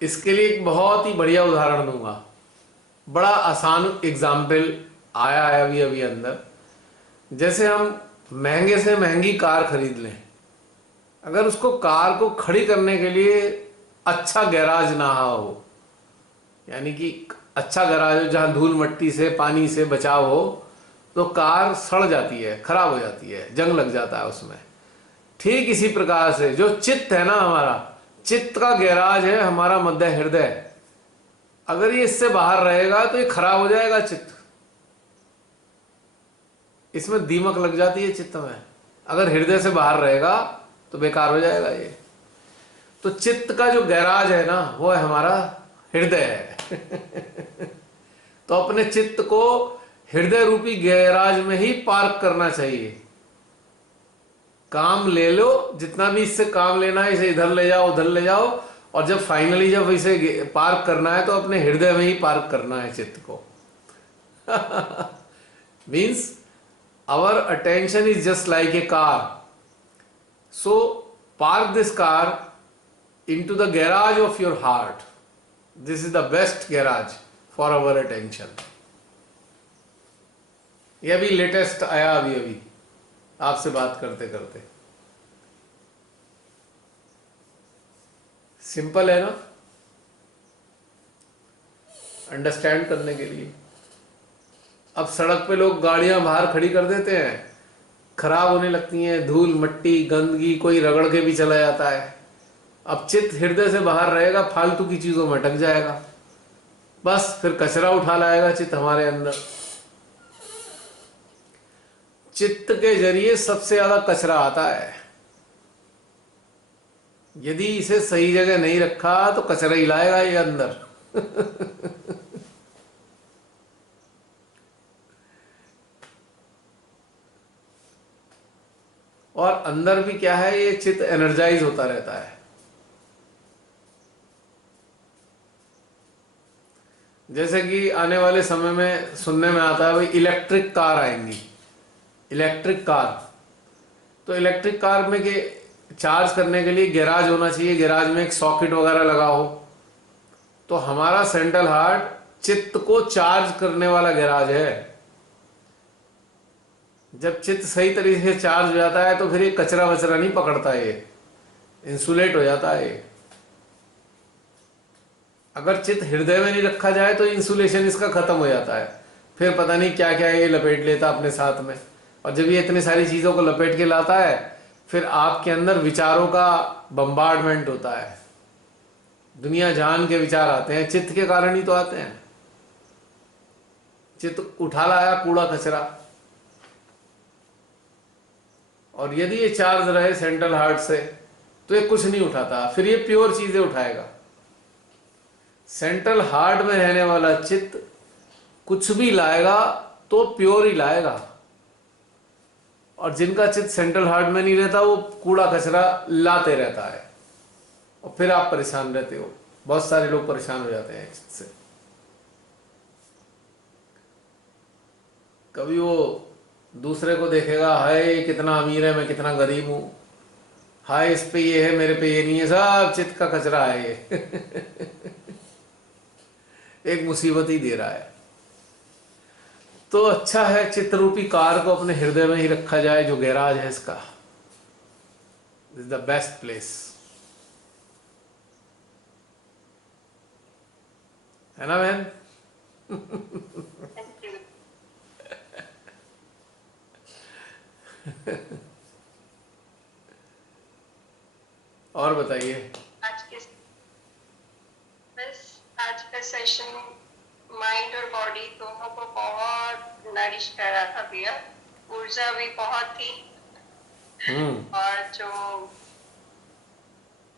इसके लिए एक बहुत ही बढ़िया उदाहरण दूंगा। बड़ा आसान एग्जाम्पल आया है अभी अभी अंदर। जैसे हम महंगे से महंगी कार खरीद लें, अगर उसको कार को खड़ी करने के लिए अच्छा गैराज ना हो, यानी कि अच्छा गैराज हो जहाँ धूल मट्टी से पानी से बचाव हो, तो कार सड़ जाती है, खराब हो जाती है, जंग लग जाता है उसमें। ठीक इसी प्रकार से जो चित्त है ना, हमारा चित्त का गैराज है हमारा मध्य हृदय। अगर ये इससे बाहर रहेगा तो ये खराब हो जाएगा चित्त, इसमें दीमक लग जाती है चित्त में। अगर हृदय से बाहर रहेगा तो बेकार हो जाएगा ये। तो चित्त का जो गैराज है ना, वो है हमारा हृदय है। तो अपने चित्त को हृदय रूपी गैराज में ही पार्क करना चाहिए। काम ले लो, जितना भी इससे काम लेना है, इसे इधर ले जाओ उधर ले जाओ, और जब फाइनली जब इसे पार्क करना है तो अपने हृदय में ही पार्क करना है चित्त को। Means our attention is just like a car. So park this car into the garage of your heart. This is the best garage for our attention. यह भी लेटेस्ट आया अभी अभी आपसे बात करते करते। सिंपल है ना अंडरस्टैंड करने के लिए। अब सड़क पे लोग गाड़ियां बाहर खड़ी कर देते हैं, खराब होने लगती हैं, धूल मट्टी गंदगी कोई रगड़ के भी चला जाता है। अब चित्त हृदय से बाहर रहेगा, फालतू की चीजों में अटक जाएगा, बस फिर कचरा उठा लाएगा चित्त हमारे अंदर। चित्त के जरिए सबसे ज्यादा कचरा आता है। यदि इसे सही जगह नहीं रखा तो कचरा ही लाएगा ये अंदर। और अंदर भी क्या है, ये चित्त एनर्जाइज होता रहता है। जैसे कि आने वाले समय में सुनने में आता है भाई इलेक्ट्रिक कार आएंगी। इलेक्ट्रिक कार, तो इलेक्ट्रिक कार में के चार्ज करने के लिए गैराज होना चाहिए, गैराज में एक सॉकेट वगैरह लगा हो। तो हमारा सेंट्रल हार्ट चित्त को चार्ज करने वाला गैराज है। जब चित्त सही तरीके से चार्ज हो जाता है तो फिर ये कचरा वचरा नहीं पकड़ता, ये इंसुलेट हो जाता है। अगर चित्त हृदय में नहीं रखा जाए तो इंसुलेशन इसका खत्म हो जाता है, फिर पता नहीं क्या क्या ये लपेट लेता अपने साथ में। और जब ये इतनी सारी चीजों को लपेट के लाता है, फिर आपके अंदर विचारों का बम्बार्डमेंट होता है। दुनिया जान के विचार आते हैं, चित्त के कारण ही तो आते हैं। चित्त उठा लाया कूड़ा कचरा, और यदि ये चार्ज रहे सेंट्रल हार्ट से तो ये कुछ नहीं उठाता, फिर ये प्योर चीजें उठाएगा। सेंट्रल हार्ट में रहने वाला चित्त कुछ भी लाएगा तो प्योर ही लाएगा, और जिनका चित्त सेंट्रल हार्ट में नहीं रहता वो कूड़ा कचरा लाते रहता है, और फिर आप परेशान रहते हो। बहुत सारे लोग परेशान हो जाते हैं चित्त से। कभी वो दूसरे को देखेगा, हाय कितना अमीर है मैं कितना गरीब हूं, हाय इस पे ये है मेरे पे ये नहीं है, सब चित्त का कचरा है ये। एक मुसीबत ही दे रहा है। तो अच्छा है चित्त रूपी कार को अपने हृदय में ही रखा जाए, जो गैराज है इसका। This is the best place, है ना बहन? और बताइए। आज के बस आज का सेशन माइंड और बॉडी दोनों को बहुत नरिश कर रहा था भैया। ऊर्जा भी बहुत थी, और जो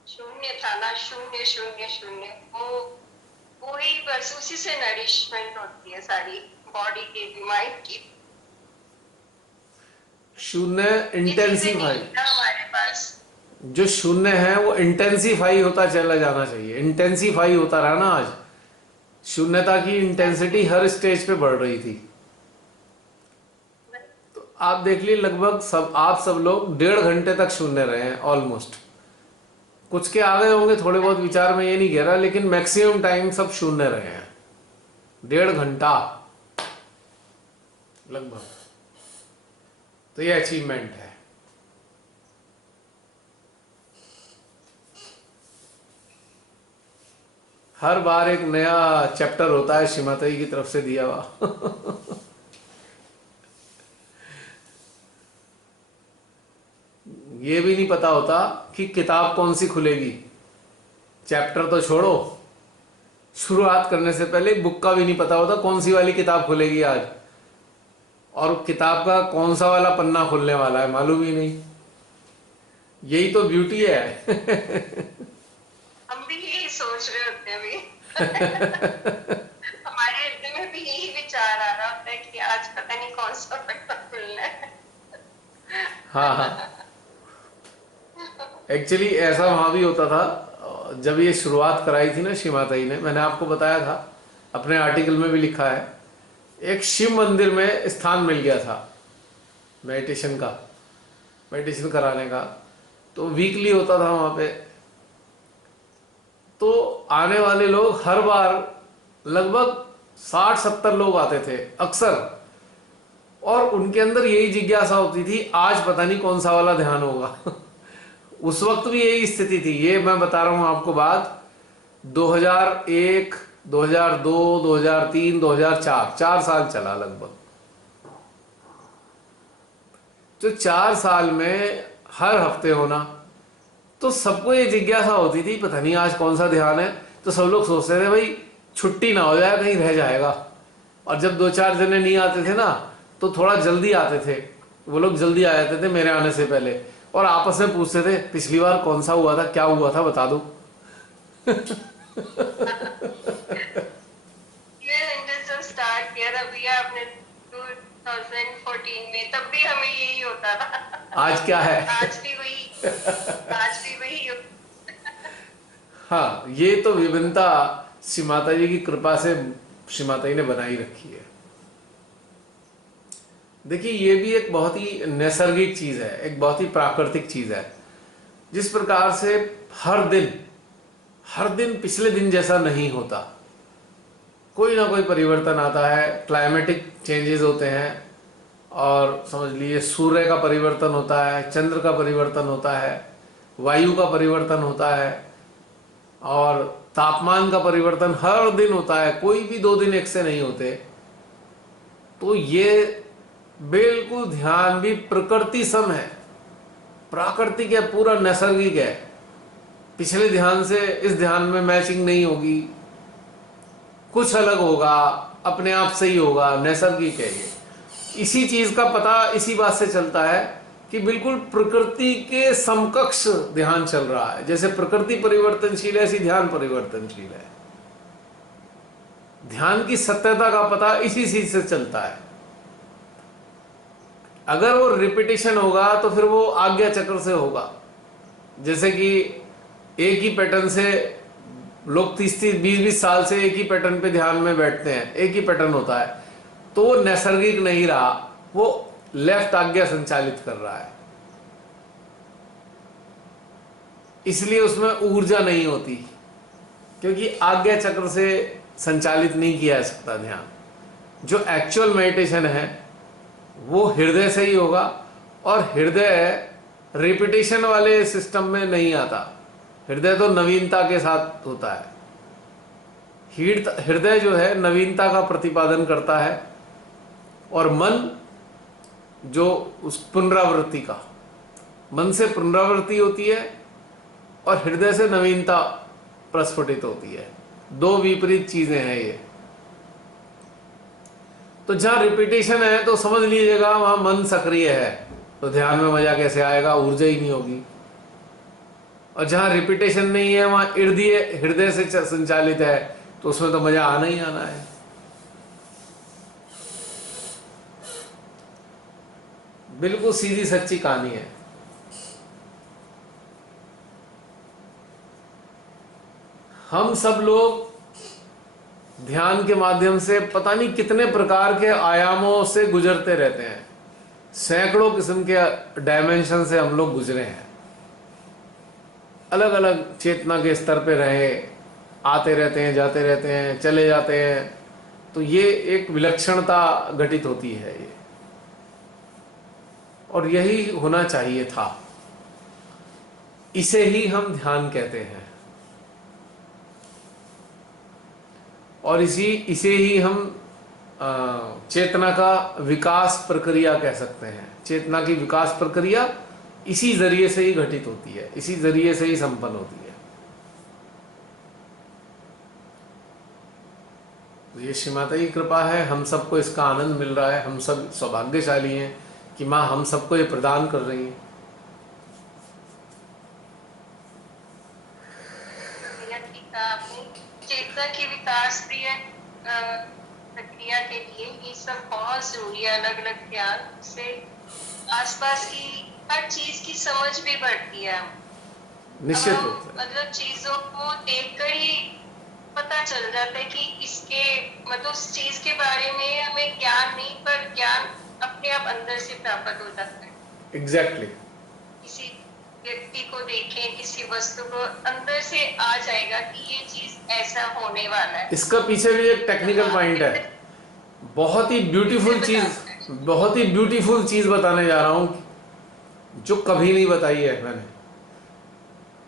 शून्य था ना, शून्य शून्य शून्य, वो ही बस उसी से नरिशमेंट होती है सारी बॉडी की माइंड की। शून्य इंटेंसिफाई, हमारे पास जो शून्य है वो इंटेंसिफाई होता चला जाना चाहिए। इंटेंसिफाई होता रहा ना। आज शून्यता की इंटेंसिटी हर स्टेज पे बढ़ रही थी। तो आप देख लीजिए, लगभग आप सब लोग 1.5 घंटे तक शून्य रहे हैं ऑलमोस्ट। कुछ के आ गए होंगे थोड़े बहुत विचार में, ये नहीं कह रहा, लेकिन मैक्सिमम टाइम सब शून्य रहे हैं, 1.5 घंटा लगभग। तो ये अचीवमेंट है। हर बार एक नया चैप्टर होता है श्रीमाता जी की तरफ से दिया हुआ। ये भी नहीं पता होता कि किताब कौन सी खुलेगी। चैप्टर तो छोड़ो, शुरुआत करने से पहले बुक का भी नहीं पता होता कौन सी वाली किताब खुलेगी आज, और किताब का कौन सा वाला पन्ना खुलने वाला है मालूम ही नहीं। यही तो ब्यूटी है। हम भी यही सोच रहे होते हैं अभी। हमारे हृदय में भी यही विचार आ रहा होता है कि आज पता नहीं कौन सा पन्ना खुलना है। हाँ हाँ, एक्चुअली ऐसा वहां भी होता था जब ये शुरुआत कराई थी ना श्रीमाता जी ने। मैंने आपको बताया था, अपने आर्टिकल में भी लिखा है, एक शिव मंदिर में स्थान मिल गया था मेडिटेशन का, मेडिटेशन कराने का। तो वीकली होता था वहां पे। तो आने वाले लोग हर बार लगभग 60-70 लोग आते थे अक्सर, और उनके अंदर यही जिज्ञासा होती थी आज पता नहीं कौन सा वाला ध्यान होगा। उस वक्त भी यही स्थिति थी। ये मैं बता रहा हूं आपको बात 2001, 2002, 2003, 2004, 4 साल चला लगभग। तो 4 साल में हर हफ्ते होना, तो सबको ये जिज्ञासा होती थी पता नहीं आज कौन सा ध्यान है। तो सब लोग सोचते थे भाई छुट्टी ना हो जाए, कहीं रह जाएगा। और जब 2-4 जने नहीं आते थे ना, तो थोड़ा जल्दी आते थे, वो लोग जल्दी आ जाते थे मेरे आने से पहले, और आपस में पूछते थे पिछली बार कौन सा हुआ था, क्या हुआ था बता दो। जब स्टार्ट किया था भैया आपने 2014 में, तब भी हमें यही होता था आज क्या है। आज भी वही हाँ, ये तो विभिन्नता श्री माता जी की कृपा से श्री माता जी ने बनाई रखी है। देखिए, ये भी एक बहुत ही नैसर्गिक चीज है, एक बहुत ही प्राकृतिक चीज है। जिस प्रकार से हर दिन पिछले दिन जैसा नहीं होता, कोई ना कोई परिवर्तन आता है, क्लाइमेटिक चेंजेस होते हैं, और समझ लीजिए सूर्य का परिवर्तन होता है, चंद्र का परिवर्तन होता है, वायु का परिवर्तन होता है, और तापमान का परिवर्तन हर दिन होता है। कोई भी 2 दिन एक से नहीं होते। तो ये बिल्कुल ध्यान भी प्रकृति सम है, प्राकृतिक है, पूरा नैसर्गिक है। पिछले ध्यान से इस ध्यान में मैचिंग नहीं होगी, कुछ अलग होगा, अपने आप से ही होगा, नैसर्गिक है ये। इसी चीज का पता इसी बात से चलता है कि बिल्कुल प्रकृति के समकक्ष ध्यान चल रहा है। जैसे प्रकृति परिवर्तनशील है, ऐसी ध्यान परिवर्तनशील है। ध्यान की सत्यता का पता इसी चीज से चलता है। अगर वो रिपीटेशन होगा तो फिर वो आज्ञा चक्र से होगा। जैसे कि एक ही पैटर्न से लोग 30-30, 20-20 साल से एक ही पैटर्न पे ध्यान में बैठते हैं, एक ही पैटर्न होता है, तो वो नैसर्गिक नहीं रहा, वो लेफ्ट आज्ञा संचालित कर रहा है, इसलिए उसमें ऊर्जा नहीं होती, क्योंकि आज्ञा चक्र से संचालित नहीं किया जा सकता ध्यान। जो एक्चुअल मेडिटेशन है वो हृदय से ही होगा, और हृदय रिपीटेशन वाले सिस्टम में नहीं आता। हृदय तो नवीनता के साथ होता है। हृदय जो है नवीनता का प्रतिपादन करता है, और मन जो उस पुनरावृत्ति का, मन से पुनरावृत्ति होती है और हृदय से नवीनता प्रस्फुटित होती है। 2 विपरीत चीजें हैं ये। तो जहां रिपीटेशन है तो समझ लीजिएगा वहां मन सक्रिय है, तो ध्यान में मजा कैसे आएगा, ऊर्जा ही नहीं होगी। और जहां रिपीटेशन नहीं है वहां हृदय से संचालित है, तो उसमें तो मजा आना ही आना है। बिल्कुल सीधी सच्ची कहानी है। हम सब लोग ध्यान के माध्यम से पता नहीं कितने प्रकार के आयामों से गुजरते रहते हैं। सैकड़ों किस्म के डायमेंशन से हम लोग गुजरे हैं। अलग अलग चेतना के स्तर पे रहे, आते रहते हैं, जाते रहते हैं, चले जाते हैं, तो ये एक विलक्षणता घटित होती है ये, और यही होना चाहिए था। इसे ही हम ध्यान कहते हैं, और इसे ही हम चेतना का विकास प्रक्रिया कह सकते हैं। चेतना की विकास प्रक्रिया इसी जरिए से ही घटित होती है, इसी जरिए से ही संपन्न होती है। तो ये श्री माता की कृपा है, हम सबको इसका आनंद मिल रहा है। हम सब सौभाग्यशाली हैं कि माँ हम सबको ये प्रदान कर रही है। चेतना की विकास प्रक्रिया के लिए ये सब बहुत जरूरी है। अलग अलग ध्यान से आसपास की हर चीज की समझ भी बढ़ती है। निश्चित रूप से मतलब चीजों को देखकर ही पता चल जाता है कि इसके मतलब उस चीज के बारे में हमें ज्ञान नहीं, पर ज्ञान अपने आप अंदर से प्राप्त हो जाता है। एग्जैक्टली किसी व्यक्ति को देखें, किसी वस्तु को, अंदर से आ जाएगा कि ये चीज ऐसा होने वाला है। इसका पीछे भी एक टेक्निकल पॉइंट है। बहुत ही ब्यूटीफुल चीज बताने जा रहा हूं, जो कभी नहीं बताई है मैंने,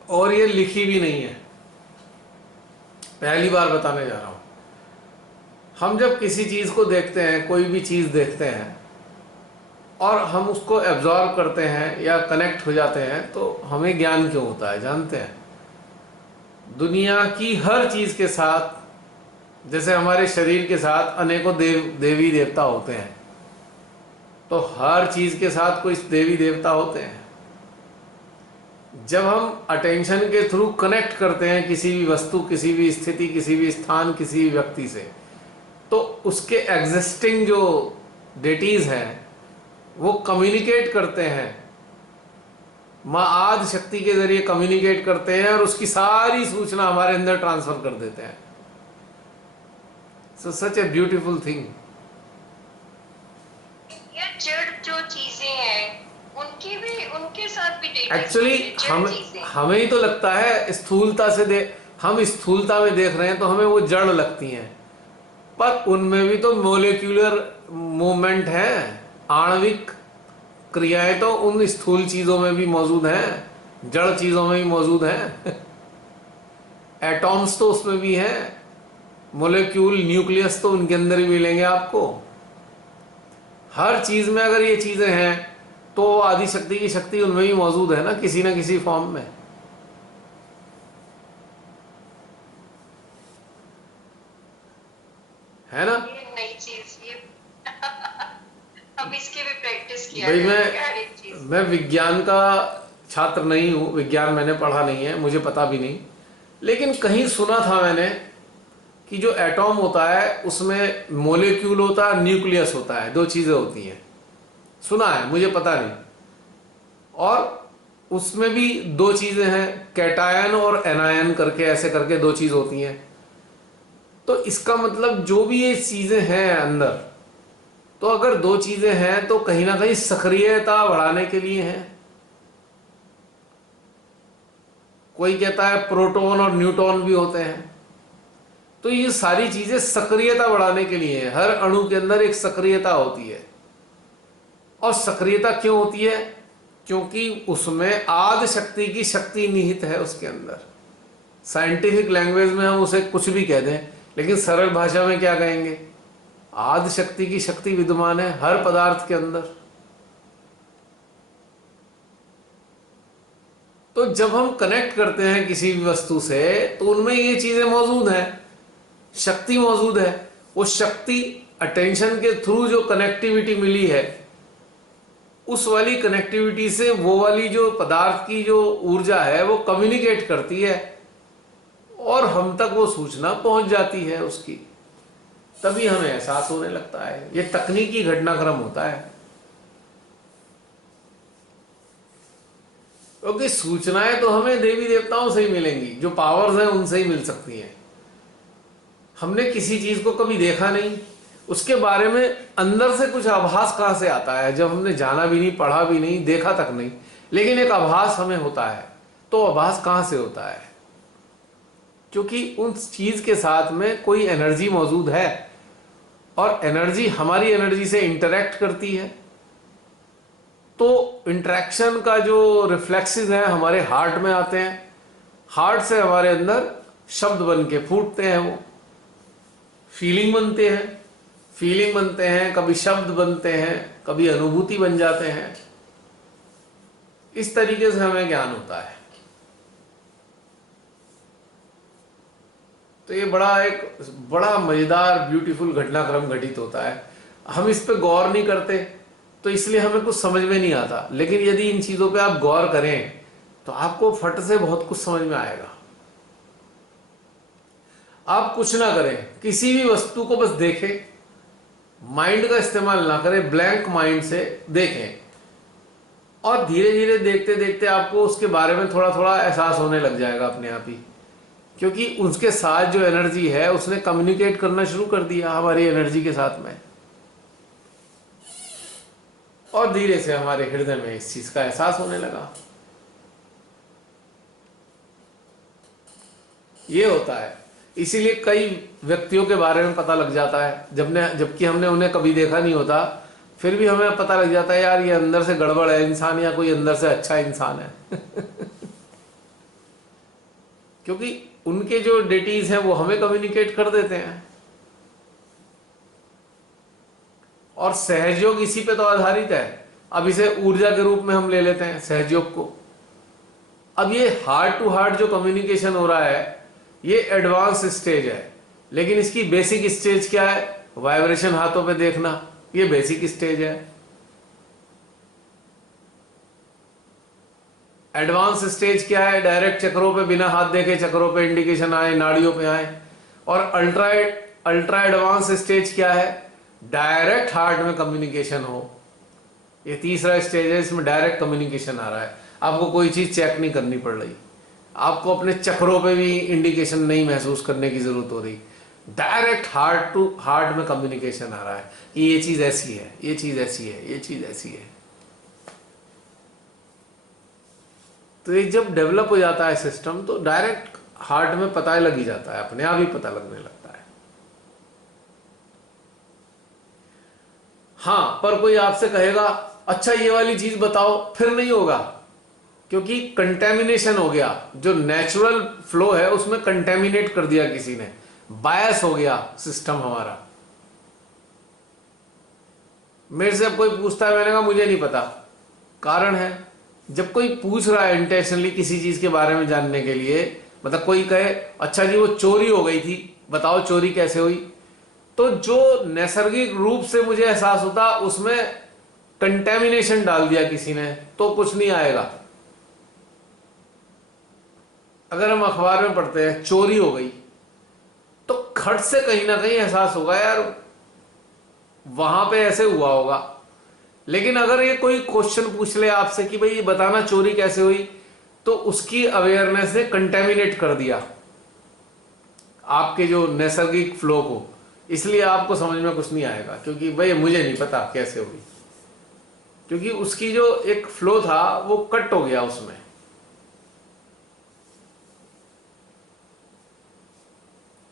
और ये लिखी भी नहीं है, पहली बार बताने जा रहा हूं। हम जब किसी चीज को देखते हैं, कोई भी चीज देखते हैं, और हम उसको एब्जॉर्ब करते हैं या कनेक्ट हो जाते हैं, तो हमें ज्ञान क्यों होता है जानते हैं? दुनिया की हर चीज के साथ, जैसे हमारे शरीर के साथ अनेकों देवी देवता होते हैं, तो हर चीज के साथ कोई देवी देवता होते हैं। जब हम अटेंशन के थ्रू कनेक्ट करते हैं किसी भी वस्तु, किसी भी स्थिति, किसी भी स्थान, किसी भी व्यक्ति से, तो उसके एग्जिस्टिंग जो डेटीज हैं वो कम्युनिकेट करते हैं, माँ आदि शक्ति के जरिए कम्युनिकेट करते हैं, और उसकी सारी सूचना हमारे अंदर ट्रांसफर कर देते हैं। सो सच ए ब्यूटीफुल थिंग। ये जड़ जो चीजें हैं उनके साथ भी डेटा एक्चुअली हमें ही तो लगता है स्थूलता से हम स्थूलता में देख रहे हैं तो हमें वो जड़ लगती हैं, पर उनमें भी तो मोलिक्यूलर मूवमेंट है, आणविक क्रियाएं तो उन स्थूल चीजों में भी मौजूद हैं, जड़ चीजों में भी मौजूद हैं। एटॉम्स तो उसमें भी हैं, मोलिक्यूल, न्यूक्लियस तो उनके अंदर ही मिलेंगे आपको। हर चीज में अगर ये चीजें हैं तो आदि शक्ति की शक्ति उनमें भी मौजूद है ना किसी फॉर्म में। है ना? ये नई चीज, ये अब इसकी भी प्रैक्टिस किया भाई जाए। मैं विज्ञान का छात्र नहीं हूँ, विज्ञान मैंने पढ़ा नहीं है, मुझे पता भी नहीं, लेकिन कहीं सुना था मैंने कि जो एटॉम होता है उसमें मोलिक्यूल होता है, न्यूक्लियस होता है, दो चीजें होती हैं। सुना है, मुझे पता नहीं। और उसमें भी दो चीजें हैं, कैटायन और एनायन करके, ऐसे करके दो चीज होती हैं। तो इसका मतलब जो भी ये चीजें हैं अंदर, तो अगर दो चीजें हैं तो कहीं ना कहीं सक्रियता बढ़ाने के लिए हैं। कोई कहता है प्रोटॉन और न्यूट्रॉन भी होते हैं, तो ये सारी चीजें सक्रियता बढ़ाने के लिए है। हर अणु के अंदर एक सक्रियता होती है, और सक्रियता क्यों होती है? क्योंकि उसमें आदि शक्ति की शक्ति निहित है उसके अंदर। साइंटिफिक लैंग्वेज में हम उसे कुछ भी कह दें, लेकिन सरल भाषा में क्या कहेंगे? आदि शक्ति की शक्ति विद्यमान है हर पदार्थ के अंदर। तो जब हम कनेक्ट करते हैं किसी भी वस्तु से, तो उनमें ये चीजें मौजूद हैं, शक्ति मौजूद है। वो शक्ति अटेंशन के थ्रू जो कनेक्टिविटी मिली है, उस वाली कनेक्टिविटी से वो वाली जो पदार्थ की जो ऊर्जा है वो कम्युनिकेट करती है, और हम तक वो सूचना पहुंच जाती है उसकी, तभी हमें एहसास होने लगता है। ये तकनीकी घटनाक्रम होता है, क्योंकि सूचनाएं तो हमें देवी देवताओं से ही मिलेंगी, जो पावर्स हैं उनसे ही मिल सकती हैं। हमने किसी चीज को कभी देखा नहीं, उसके बारे में अंदर से कुछ आभास कहां से आता है? जब हमने जाना भी नहीं, पढ़ा भी नहीं, देखा तक नहीं, लेकिन एक आभास हमें होता है, तो आभास कहां से होता है? क्योंकि उस चीज के साथ में कोई एनर्जी मौजूद है और एनर्जी हमारी एनर्जी से इंटरेक्ट करती है। तो इंटरेक्शन का जो रिफ्लेक्सेस हैं हमारे हार्ट में आते हैं, हार्ट से हमारे अंदर शब्द बन के फूटते हैं, वो फीलिंग बनते हैं, फीलिंग बनते हैं, कभी शब्द बनते हैं, कभी अनुभूति बन जाते हैं। इस तरीके से हमें ज्ञान होता है। तो ये बड़ा मजेदार ब्यूटीफुल घटनाक्रम घटित होता है। हम इस पे गौर नहीं करते तो इसलिए हमें कुछ समझ में नहीं आता, लेकिन यदि इन चीजों पे आप गौर करें तो आपको फट से बहुत कुछ समझ में आएगा। आप कुछ ना करें, किसी भी वस्तु को बस देखें, माइंड का इस्तेमाल ना करें, ब्लैंक माइंड से देखें और धीरे धीरे देखते देखते आपको उसके बारे में थोड़ा थोड़ा एहसास होने लग जाएगा अपने आप ही। क्योंकि उसके साथ जो एनर्जी है उसने कम्युनिकेट करना शुरू कर दिया हमारी एनर्जी के साथ में, और धीरे से हमारे हृदय में इस चीज का एहसास होने लगा। ये होता है। इसीलिए कई व्यक्तियों के बारे में पता लग जाता है जबकि हमने उन्हें कभी देखा नहीं होता, फिर भी हमें पता लग जाता है यार ये अंदर से गड़बड़ है इंसान, या कोई अंदर से अच्छा इंसान है क्योंकि उनके जो डेटीज हैं वो हमें कम्युनिकेट कर देते हैं। और सहजयोग इसी पे तो आधारित है। अब इसे ऊर्जा के रूप में हम ले लेते हैं सहजयोग को। अब ये हार्ट टू हार्ट जो कम्युनिकेशन हो रहा है ये एडवांस स्टेज है, लेकिन इसकी बेसिक स्टेज क्या है? वाइब्रेशन हाथों पे देखना, ये बेसिक स्टेज है। एडवांस स्टेज क्या है? डायरेक्ट चक्रों पे बिना हाथ देखे चक्रों पे इंडिकेशन आए, नाड़ियों पे आए। और अल्ट्रा एडवांस स्टेज क्या है? डायरेक्ट हार्ट में कम्युनिकेशन हो। ये तीसरा स्टेज है, इसमें डायरेक्ट कम्युनिकेशन आ रहा है, आपको कोई चीज चेक नहीं करनी पड़ रही, आपको अपने चक्रों पे भी इंडिकेशन नहीं महसूस करने की जरूरत हो रही। डायरेक्ट हार्ट टू हार्ट में कम्युनिकेशन आ रहा है कि ये चीज ऐसी है, ये चीज ऐसी है, ये चीज ऐसी है। तो ये जब डेवलप हो जाता है सिस्टम तो डायरेक्ट हार्ट में पता लग ही जाता है, अपने आप ही पता लगने लगता है। हाँ, पर कोई आपसे कहेगा अच्छा ये वाली चीज बताओ, फिर नहीं होगा, क्योंकि कंटेमिनेशन हो गया। जो नेचुरल फ्लो है उसमें कंटेमिनेट कर दिया किसी ने, बायस हो गया सिस्टम हमारा। मेरे से अब कोई पूछता है, मैंने कहा मुझे नहीं पता। कारण है, जब कोई पूछ रहा है इंटेंशनली किसी चीज के बारे में जानने के लिए, मतलब कोई कहे अच्छा जी वो चोरी हो गई थी, बताओ चोरी कैसे हुई, तो जो नैसर्गिक रूप से मुझे एहसास होता उसमें कंटेमिनेशन डाल दिया किसी ने, तो कुछ नहीं आएगा। अगर हम अखबार में पढ़ते हैं चोरी हो गई, तो खट से कहीं ना कहीं एहसास होगा यार वहां पे ऐसे हुआ होगा। लेकिन अगर ये कोई क्वेश्चन पूछ ले आपसे कि भाई ये बताना चोरी कैसे हुई, तो उसकी अवेयरनेस ने कंटेमिनेट कर दिया आपके जो नैसर्गिक फ्लो को, इसलिए आपको समझ में कुछ नहीं आएगा, क्योंकि भाई मुझे नहीं पता कैसे हुई, क्योंकि उसकी जो एक फ्लो था वो कट हो गया उसमें।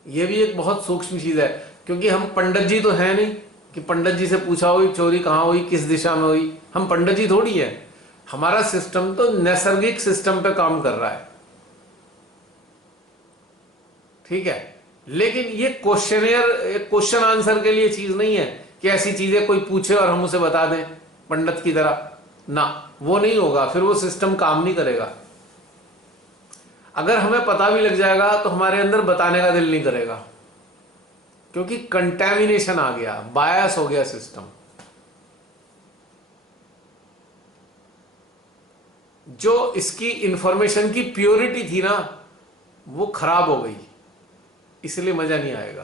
ये भी एक बहुत सूक्ष्म चीज है, क्योंकि हम पंडित जी तो हैं नहीं कि पंडित जी से पूछा हुई चोरी कहां हुई, किस दिशा में हुई। हम पंडित जी थोड़ी है, हमारा सिस्टम तो नैसर्गिक सिस्टम पे काम कर रहा है, ठीक है। लेकिन ये क्वेश्चन आंसर के लिए चीज नहीं है कि ऐसी चीजें कोई पूछे और हम उसे बता दें पंडित की तरह, ना, वो नहीं होगा, फिर वो सिस्टम काम नहीं करेगा। अगर हमें पता भी लग जाएगा तो हमारे अंदर बताने का दिल नहीं करेगा, क्योंकि कंटेमिनेशन आ गया, बायस हो गया सिस्टम। जो इसकी इंफॉर्मेशन की प्योरिटी थी ना वो खराब हो गई, इसलिए मजा नहीं आएगा।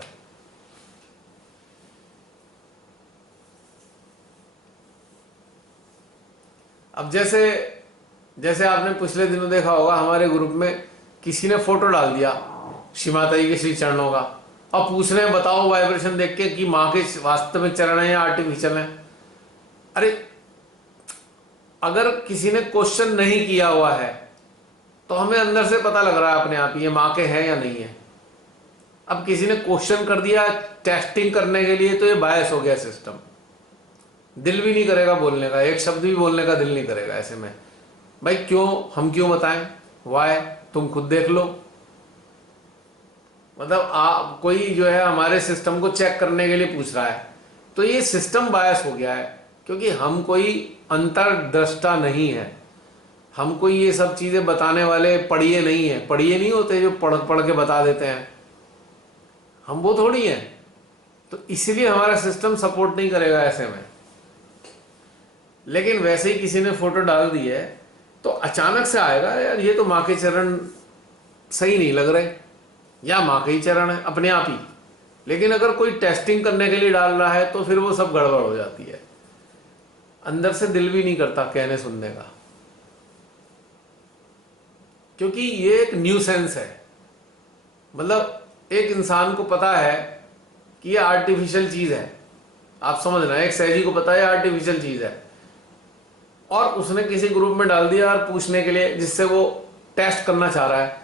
अब जैसे आपने पिछले दिनों देखा होगा हमारे ग्रुप में किसी ने फोटो डाल दिया श्री माता जी के श्री चरणों का, अब पूछ रहे हैं बताओ वाइब्रेशन देख के कि मां के वास्तव में चरण है या आर्टिफिशियल है। अरे अगर किसी ने क्वेश्चन नहीं किया हुआ है तो हमें अंदर से पता लग रहा है अपने आप ये माँ के हैं या नहीं है। अब किसी ने क्वेश्चन कर दिया टेस्टिंग करने के लिए, तो ये बायस हो गया सिस्टम। दिल भी नहीं करेगा बोलने का, एक शब्द भी बोलने का दिल नहीं करेगा ऐसे में। भाई क्यों, हम क्यों बताएं, वाई, तुम खुद देख लो। मतलब आप कोई जो है हमारे सिस्टम को चेक करने के लिए पूछ रहा है, तो ये सिस्टम बायस हो गया है, क्योंकि हम कोई अंतर्दृष्टा नहीं है। हम कोई ये सब चीजें बताने वाले पढ़िए नहीं है, पढ़िए नहीं होते जो पढ़ पढ़ के बता देते हैं, हम वो थोड़ी हैं। तो इसलिए हमारा सिस्टम सपोर्ट नहीं करेगा ऐसे में। लेकिन वैसे ही किसी ने फोटो डाल दी है तो अचानक से आएगा यार ये तो माँ के चरण सही नहीं लग रहे, या माँ के ही चरण है अपने आप ही। लेकिन अगर कोई टेस्टिंग करने के लिए डाल रहा है तो फिर वो सब गड़बड़ हो जाती है, अंदर से दिल भी नहीं करता कहने सुनने का, क्योंकि ये एक न्यूसेंस है। मतलब एक इंसान को पता है कि ये आर्टिफिशियल चीज है, आप समझना, एक सहजी को पता है आर्टिफिशियल चीज है, और उसने किसी ग्रुप में डाल दिया और पूछने के लिए जिससे वो टेस्ट करना चाह रहा है,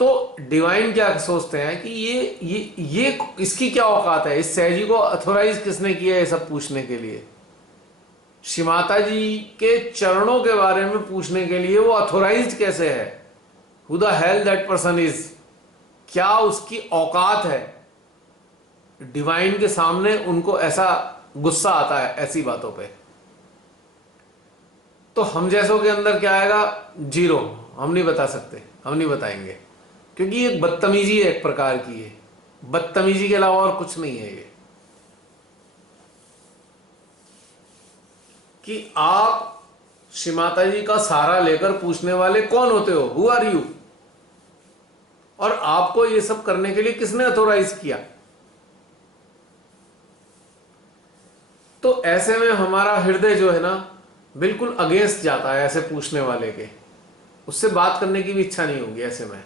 तो डिवाइन क्या सोचते हैं कि ये इसकी क्या औकात है, इस सहजी को अथोराइज किसने किया है सब पूछने के लिए। श्री माता जी के चरणों के बारे में पूछने के लिए वो अथोराइज्ड कैसे है, who the hell that person is, क्या उसकी औकात है। डिवाइन के सामने उनको ऐसा गुस्सा आता है ऐसी बातों पे। तो हम जैसों के अंदर क्या आएगा, जीरो, हम नहीं बता सकते, हम नहीं बताएंगे, क्योंकि ये बदतमीजी है एक प्रकार की, है बदतमीजी के अलावा और कुछ नहीं है ये। कि आप श्री माता जी का सहारा लेकर पूछने वाले कौन होते हो, हु आर यू, और आपको ये सब करने के लिए किसने अथोराइज किया। तो ऐसे में हमारा हृदय जो है ना बिल्कुल अगेंस्ट जाता है ऐसे पूछने वाले के, उससे बात करने की भी इच्छा नहीं होगी ऐसे में।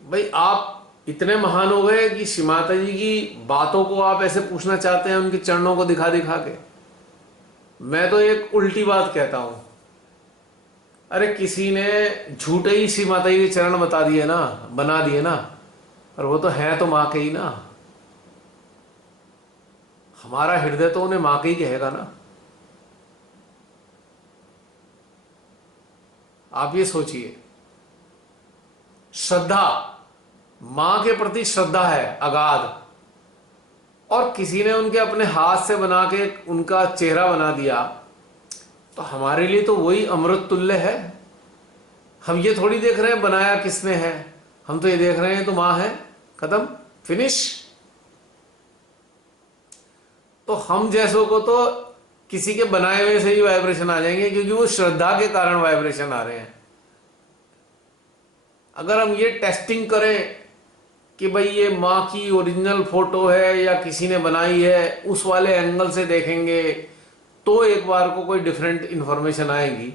भाई आप इतने महान हो गए कि श्री माता जी की बातों को आप ऐसे पूछना चाहते हैं उनके चरणों को दिखा दिखा के। मैं तो एक उल्टी बात कहता हूं, अरे किसी ने झूठे ही श्री माता जी के चरण बता दिए ना, बना दिए ना, और वो तो है तो मां के ही ना। हमारा हृदय तो उन्हें मां के ही कहेगा ना। आप ये सोचिए, श्रद्धा, मां के प्रति श्रद्धा है अगाध, और किसी ने उनके अपने हाथ से बना के उनका चेहरा बना दिया, तो हमारे लिए तो वही अमृत तुल्य है। हम ये थोड़ी देख रहे हैं बनाया किसने है, हम तो ये देख रहे हैं तो मां है, खत्म, फिनिश। तो हम जैसों को तो किसी के बनाए हुए से ही वाइब्रेशन आ जाएंगे, क्योंकि वो श्रद्धा के कारण वाइब्रेशन आ रहे हैं। अगर हम ये टेस्टिंग करें कि भाई ये माँ की ओरिजिनल फोटो है या किसी ने बनाई है, उस वाले एंगल से देखेंगे तो एक बार को कोई डिफरेंट इंफॉर्मेशन आएगी।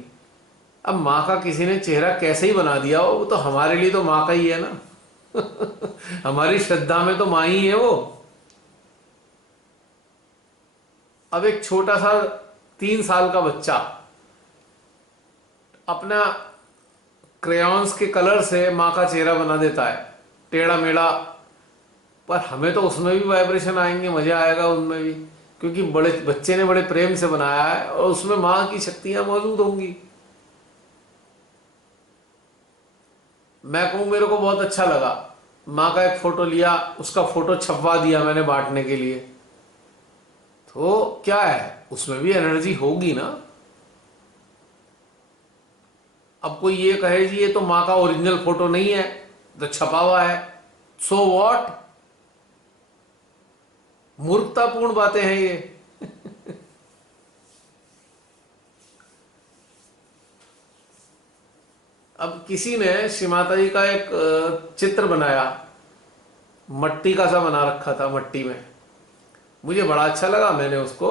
अब माँ का किसी ने चेहरा कैसे ही बना दिया हो, वो तो हमारे लिए तो माँ का ही है ना। हमारी श्रद्धा में तो माँ ही है वो। अब एक छोटा सा 3 साल का बच्चा अपना क्रेयॉन्स के कलर से माँ का चेहरा बना देता है टेढ़ा मेढ़ा, पर हमें तो उसमें भी वाइब्रेशन आएंगे, मजा आएगा उनमें भी, क्योंकि बड़े बच्चे ने बड़े प्रेम से बनाया है और उसमें माँ की शक्तियां मौजूद होंगी। मैं कहूं मेरे को बहुत अच्छा लगा, माँ का एक फोटो लिया, उसका फोटो छपवा दिया मैंने बांटने के लिए, तो क्या है उसमें भी एनर्जी होगी ना। अब कोई ये कहे जी ये तो माँ का ओरिजिनल फोटो नहीं है, तो छपा हुआ है, सो व्हाट, मूर्खतापूर्ण बातें हैं ये। अब किसी ने श्री माता जी का एक चित्र बनाया, मट्टी का सा बना रखा था मट्टी में, मुझे बड़ा अच्छा लगा, मैंने उसको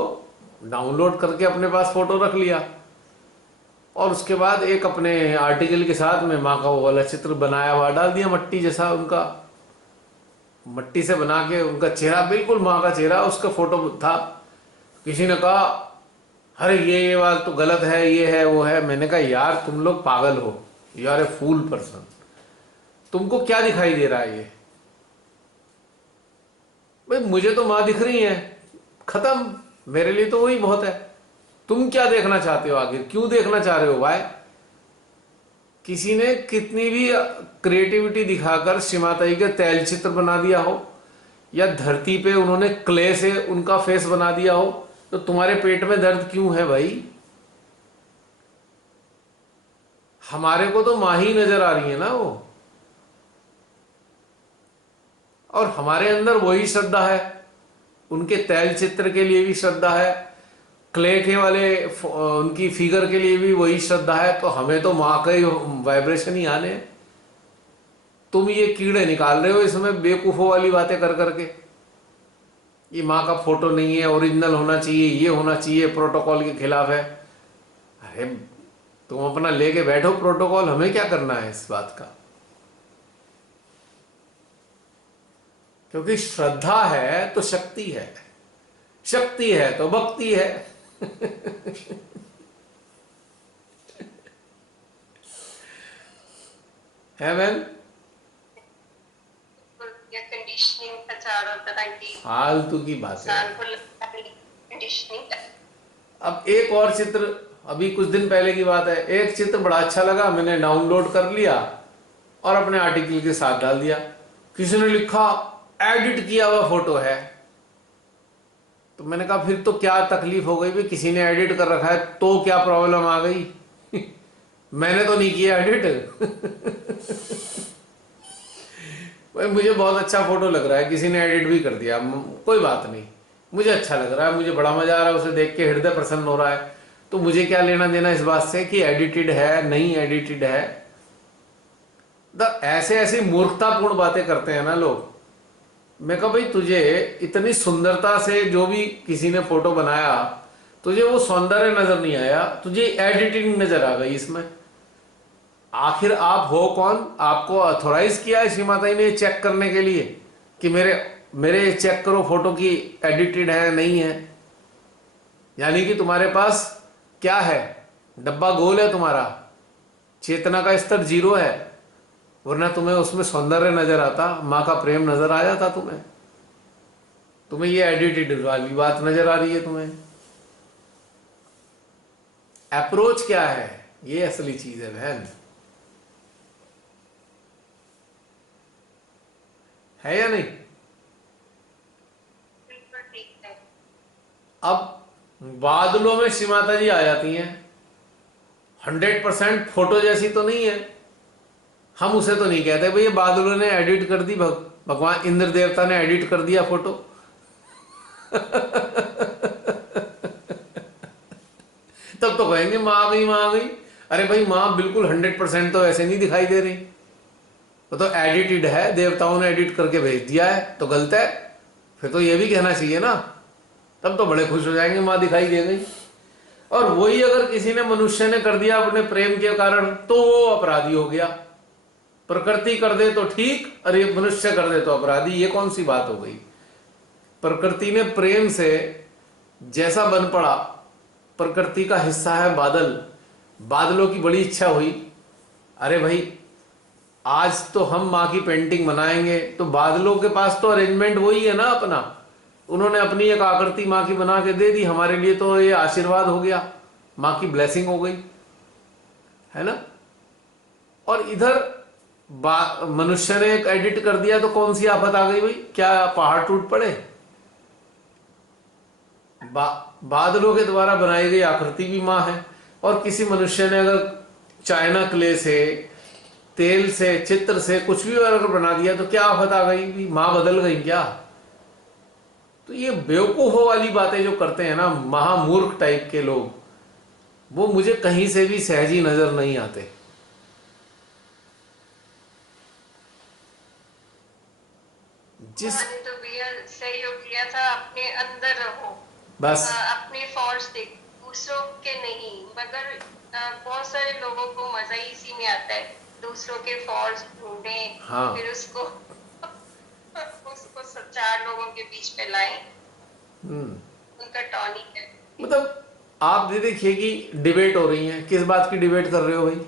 डाउनलोड करके अपने पास फोटो रख लिया, और उसके बाद एक अपने आर्टिकल के साथ में माँ का वो वाला चित्र बनाया हुआ डाल दिया, मट्टी जैसा उनका, मट्टी से बना के उनका चेहरा बिल्कुल माँ का चेहरा उसका फोटो था। किसी ने कहा अरे ये बात तो गलत है, ये है वो है। मैंने कहा यार तुम लोग पागल हो, you are a fool person. तुमको क्या दिखाई दे रहा है ये? भाई मुझे तो माँ दिख रही है, खत्म, मेरे लिए तो वही बहुत है। तुम क्या देखना चाहते हो आगे, क्यों देखना चाह रहे हो भाई? किसी ने कितनी भी क्रिएटिविटी दिखाकर सीमाताई के तैल चित्र बना दिया हो, या धरती पे उन्होंने क्ले से उनका फेस बना दिया हो, तो तुम्हारे पेट में दर्द क्यों है भाई? हमारे को तो माँ ही नजर आ रही है ना वो, और हमारे अंदर वही श्रद्धा है। उनके तैल चित्र के लिए भी श्रद्धा है, क्ले के वाले उनकी फिगर के लिए भी वही श्रद्धा है। तो हमें तो माँ का ही वाइब्रेशन ही आने हैं। तुम ये कीड़े निकाल रहे हो इसमें बेवकूफों वाली बातें कर करके। ये माँ का फोटो नहीं है, ओरिजिनल होना चाहिए, ये होना चाहिए, प्रोटोकॉल के खिलाफ है। अरे तुम अपना लेके बैठो प्रोटोकॉल, हमें क्या करना है इस बात का? क्योंकि श्रद्धा है तो शक्ति है, शक्ति है तो भक्ति है। है मैन? या कंडीशनिंग का चारों तरह की फालतू की बात है। इंसान को लगता है कंडीशनिंग। अब एक और चित्र, अभी कुछ दिन पहले की बात है, एक चित्र बड़ा अच्छा लगा, मैंने डाउनलोड कर लिया और अपने आर्टिकल के साथ डाल दिया। किसी ने लिखा एडिट किया हुआ फोटो है। तो मैंने कहा फिर तो क्या तकलीफ हो गई भाई, किसी ने एडिट कर रखा है तो क्या प्रॉब्लम आ गई? मैंने तो नहीं किया एडिट। भाई मुझे बहुत अच्छा फोटो लग रहा है, किसी ने एडिट भी कर दिया, कोई बात नहीं, मुझे अच्छा लग रहा है, मुझे बड़ा मजा आ रहा है उसे देख के, हृदय प्रसन्न हो रहा है। तो मुझे क्या लेना देना इस बात से कि एडिटेड है नहीं एडिटेड है। ऐसे ऐसी मूर्खतापूर्ण बातें करते हैं ना लोग। मैं कहा भाई तुझे इतनी सुंदरता से जो भी किसी ने फोटो बनाया, तुझे वो सौंदर्य नजर नहीं आया, तुझे एडिटिंग नजर आ गई इसमें। आखिर आप हो कौन? आपको ऑथोराइज किया है श्री माता जी ने चेक करने के लिए कि मेरे मेरे चेक करो फोटो की एडिटेड है नहीं है? यानी कि तुम्हारे पास क्या है? डब्बा गोल है तुम्हारा, चेतना का स्तर 0 है, वरना तुम्हें उसमें सौंदर्य नजर आता, माँ का प्रेम नजर आ जाता तुम्हें। तुम्हें ये एडिटेड वाली बात नजर आ रही है तुम्हें। अप्रोच क्या है, ये असली चीज है बहन। है या नहीं? बिल्कुल ठीक है। अब बादलों में श्री माता जी आ जाती हैं, 100% फोटो जैसी तो नहीं है। हम उसे तो नहीं कहते भाई ये बादलों ने एडिट कर दी, भगवान इंद्र देवता ने एडिट कर दिया फोटो। तब तो कहेंगे माँ आ गई, माँ आ गई। अरे भाई माँ बिल्कुल 100% तो ऐसे नहीं दिखाई दे रही, वो तो एडिटेड है, देवताओं ने एडिट करके भेज दिया है, तो गलत है। फिर तो ये भी कहना चाहिए ना, तब तो बड़े खुश हो जाएंगे माँ दिखाई दे गई। और वही अगर किसी ने मनुष्य ने कर दिया अपने प्रेम के कारण, तो वो अपराधी हो गया। प्रकृति कर दे तो ठीक, अरे मनुष्य कर दे तो अपराधी, ये कौन सी बात हो गई? प्रकृति ने प्रेम से जैसा बन पड़ा, प्रकृति का हिस्सा है बादल, बादलों की बड़ी इच्छा हुई, अरे भाई आज तो हम माँ की पेंटिंग बनाएंगे, तो बादलों के पास तो अरेंजमेंट वही है ना अपना, उन्होंने अपनी एक आकृति माँ की बना के दे दी, हमारे लिए तो ये आशीर्वाद हो गया, माँ की ब्लेसिंग हो गई, है ना। और इधर मनुष्य ने एक एडिट कर दिया तो कौन सी आफत आ गई भाई? क्या पहाड़ टूट पड़े? बादलों के द्वारा बनाई गई आकृति भी माँ है। और किसी मनुष्य ने अगर चाइना क्ले से, तेल से, चित्र से कुछ भी अगर बना दिया तो क्या आफत आ गई भी? माँ बदल गई क्या? तो ये बेवकूफों वाली बातें जो करते हैं ना महामूर्ख टाइप के लोग, वो मुझे कहीं से भी सहजी नजर नहीं आते। जिस मैंने तो भैया सहयोग किया था, अपने अंदर रहो, बस अपने फॉल्ट्स देख, दूसरों के नहीं। मगर बहुत सारे लोगों को मजा ही इसी में आता है, दूसरों के फॉल्ट्स ढूंढें, हाँ, फिर उसको चार लोगों के बीच में लाएं, उनका टॉनिक है। मतलब आप ये देखिए कि डिबेट हो रही है, किस बात की डिबेट कर रहे हो भाई?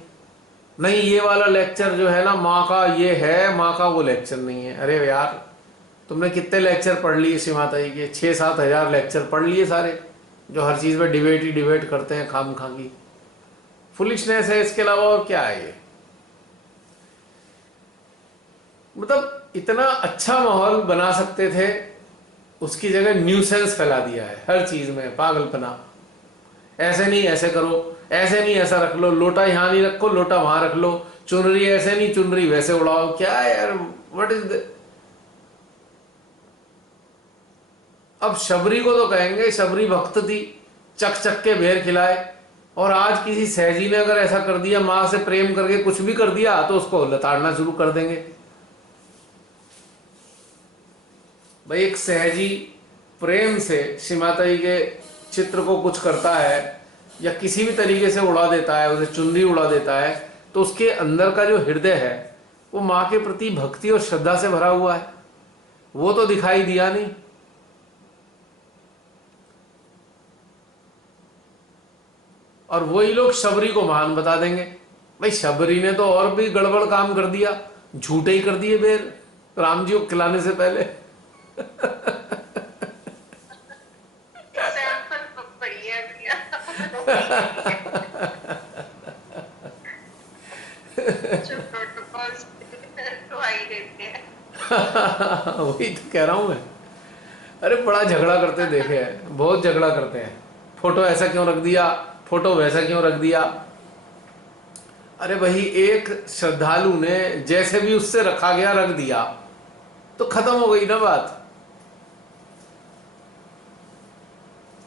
नहीं ये वाला लेक्चर जो है ना माँ का ये है, माँ का वो लेक्चर नहीं है। अरे यार तुमने कितने लेक्चर पढ़ लिए श्री माता जी के? 6-7 हजार लेक्चर पढ़ लिए सारे, जो हर चीज में डिबेट ही डिबेट करते हैं खाम खा की। फुलिशनेस है, इसके अलावा और क्या है ये? मतलब इतना अच्छा माहौल बना सकते थे, उसकी जगह न्यूसेंस फैला दिया है हर चीज में, पागलपना। ऐसे नहीं ऐसे करो, ऐसे नहीं ऐसा रख लो, लोटा यहां नहीं रखो लोटा वहां रख लो, चुनरी ऐसे नहीं चुनरी वैसे उड़ाओ। क्या है यार, व्हाट इज द। अब शबरी को तो कहेंगे शबरी भक्त थी, चक चक के बेर खिलाए, और आज किसी सहजी ने अगर ऐसा कर दिया, मां से प्रेम करके कुछ भी कर दिया, तो उसको लताड़ना शुरू कर देंगे। भाई एक सहजी प्रेम से श्री माता जी के चित्र को कुछ करता है या किसी भी तरीके से उड़ा देता है, उसे चुनरी उड़ा देता है, तो उसके अंदर का जो हृदय है वो माँ के प्रति भक्ति और श्रद्धा से भरा हुआ है। वो तो दिखाई दिया नहीं। और वही लोग शबरी को महान बता देंगे। भाई शबरी ने तो और भी गड़बड़ काम कर दिया, झूठे ही कर दिए बेर राम जी को खिलाने से पहले। एग्जाम्पल बढ़िया दिया। जो प्रोटोकॉल्स तो आ ही देते हैं। वही तो कह रहा हूं मैं। अरे बड़ा झगड़ा करते देखे हैं, बहुत झगड़ा करते हैं। फोटो ऐसा क्यों रख दिया, फोटो वैसा क्यों रख दिया। अरे भाई एक श्रद्धालु ने जैसे भी उससे रखा गया रख दिया, तो खत्म हो गई ना बात।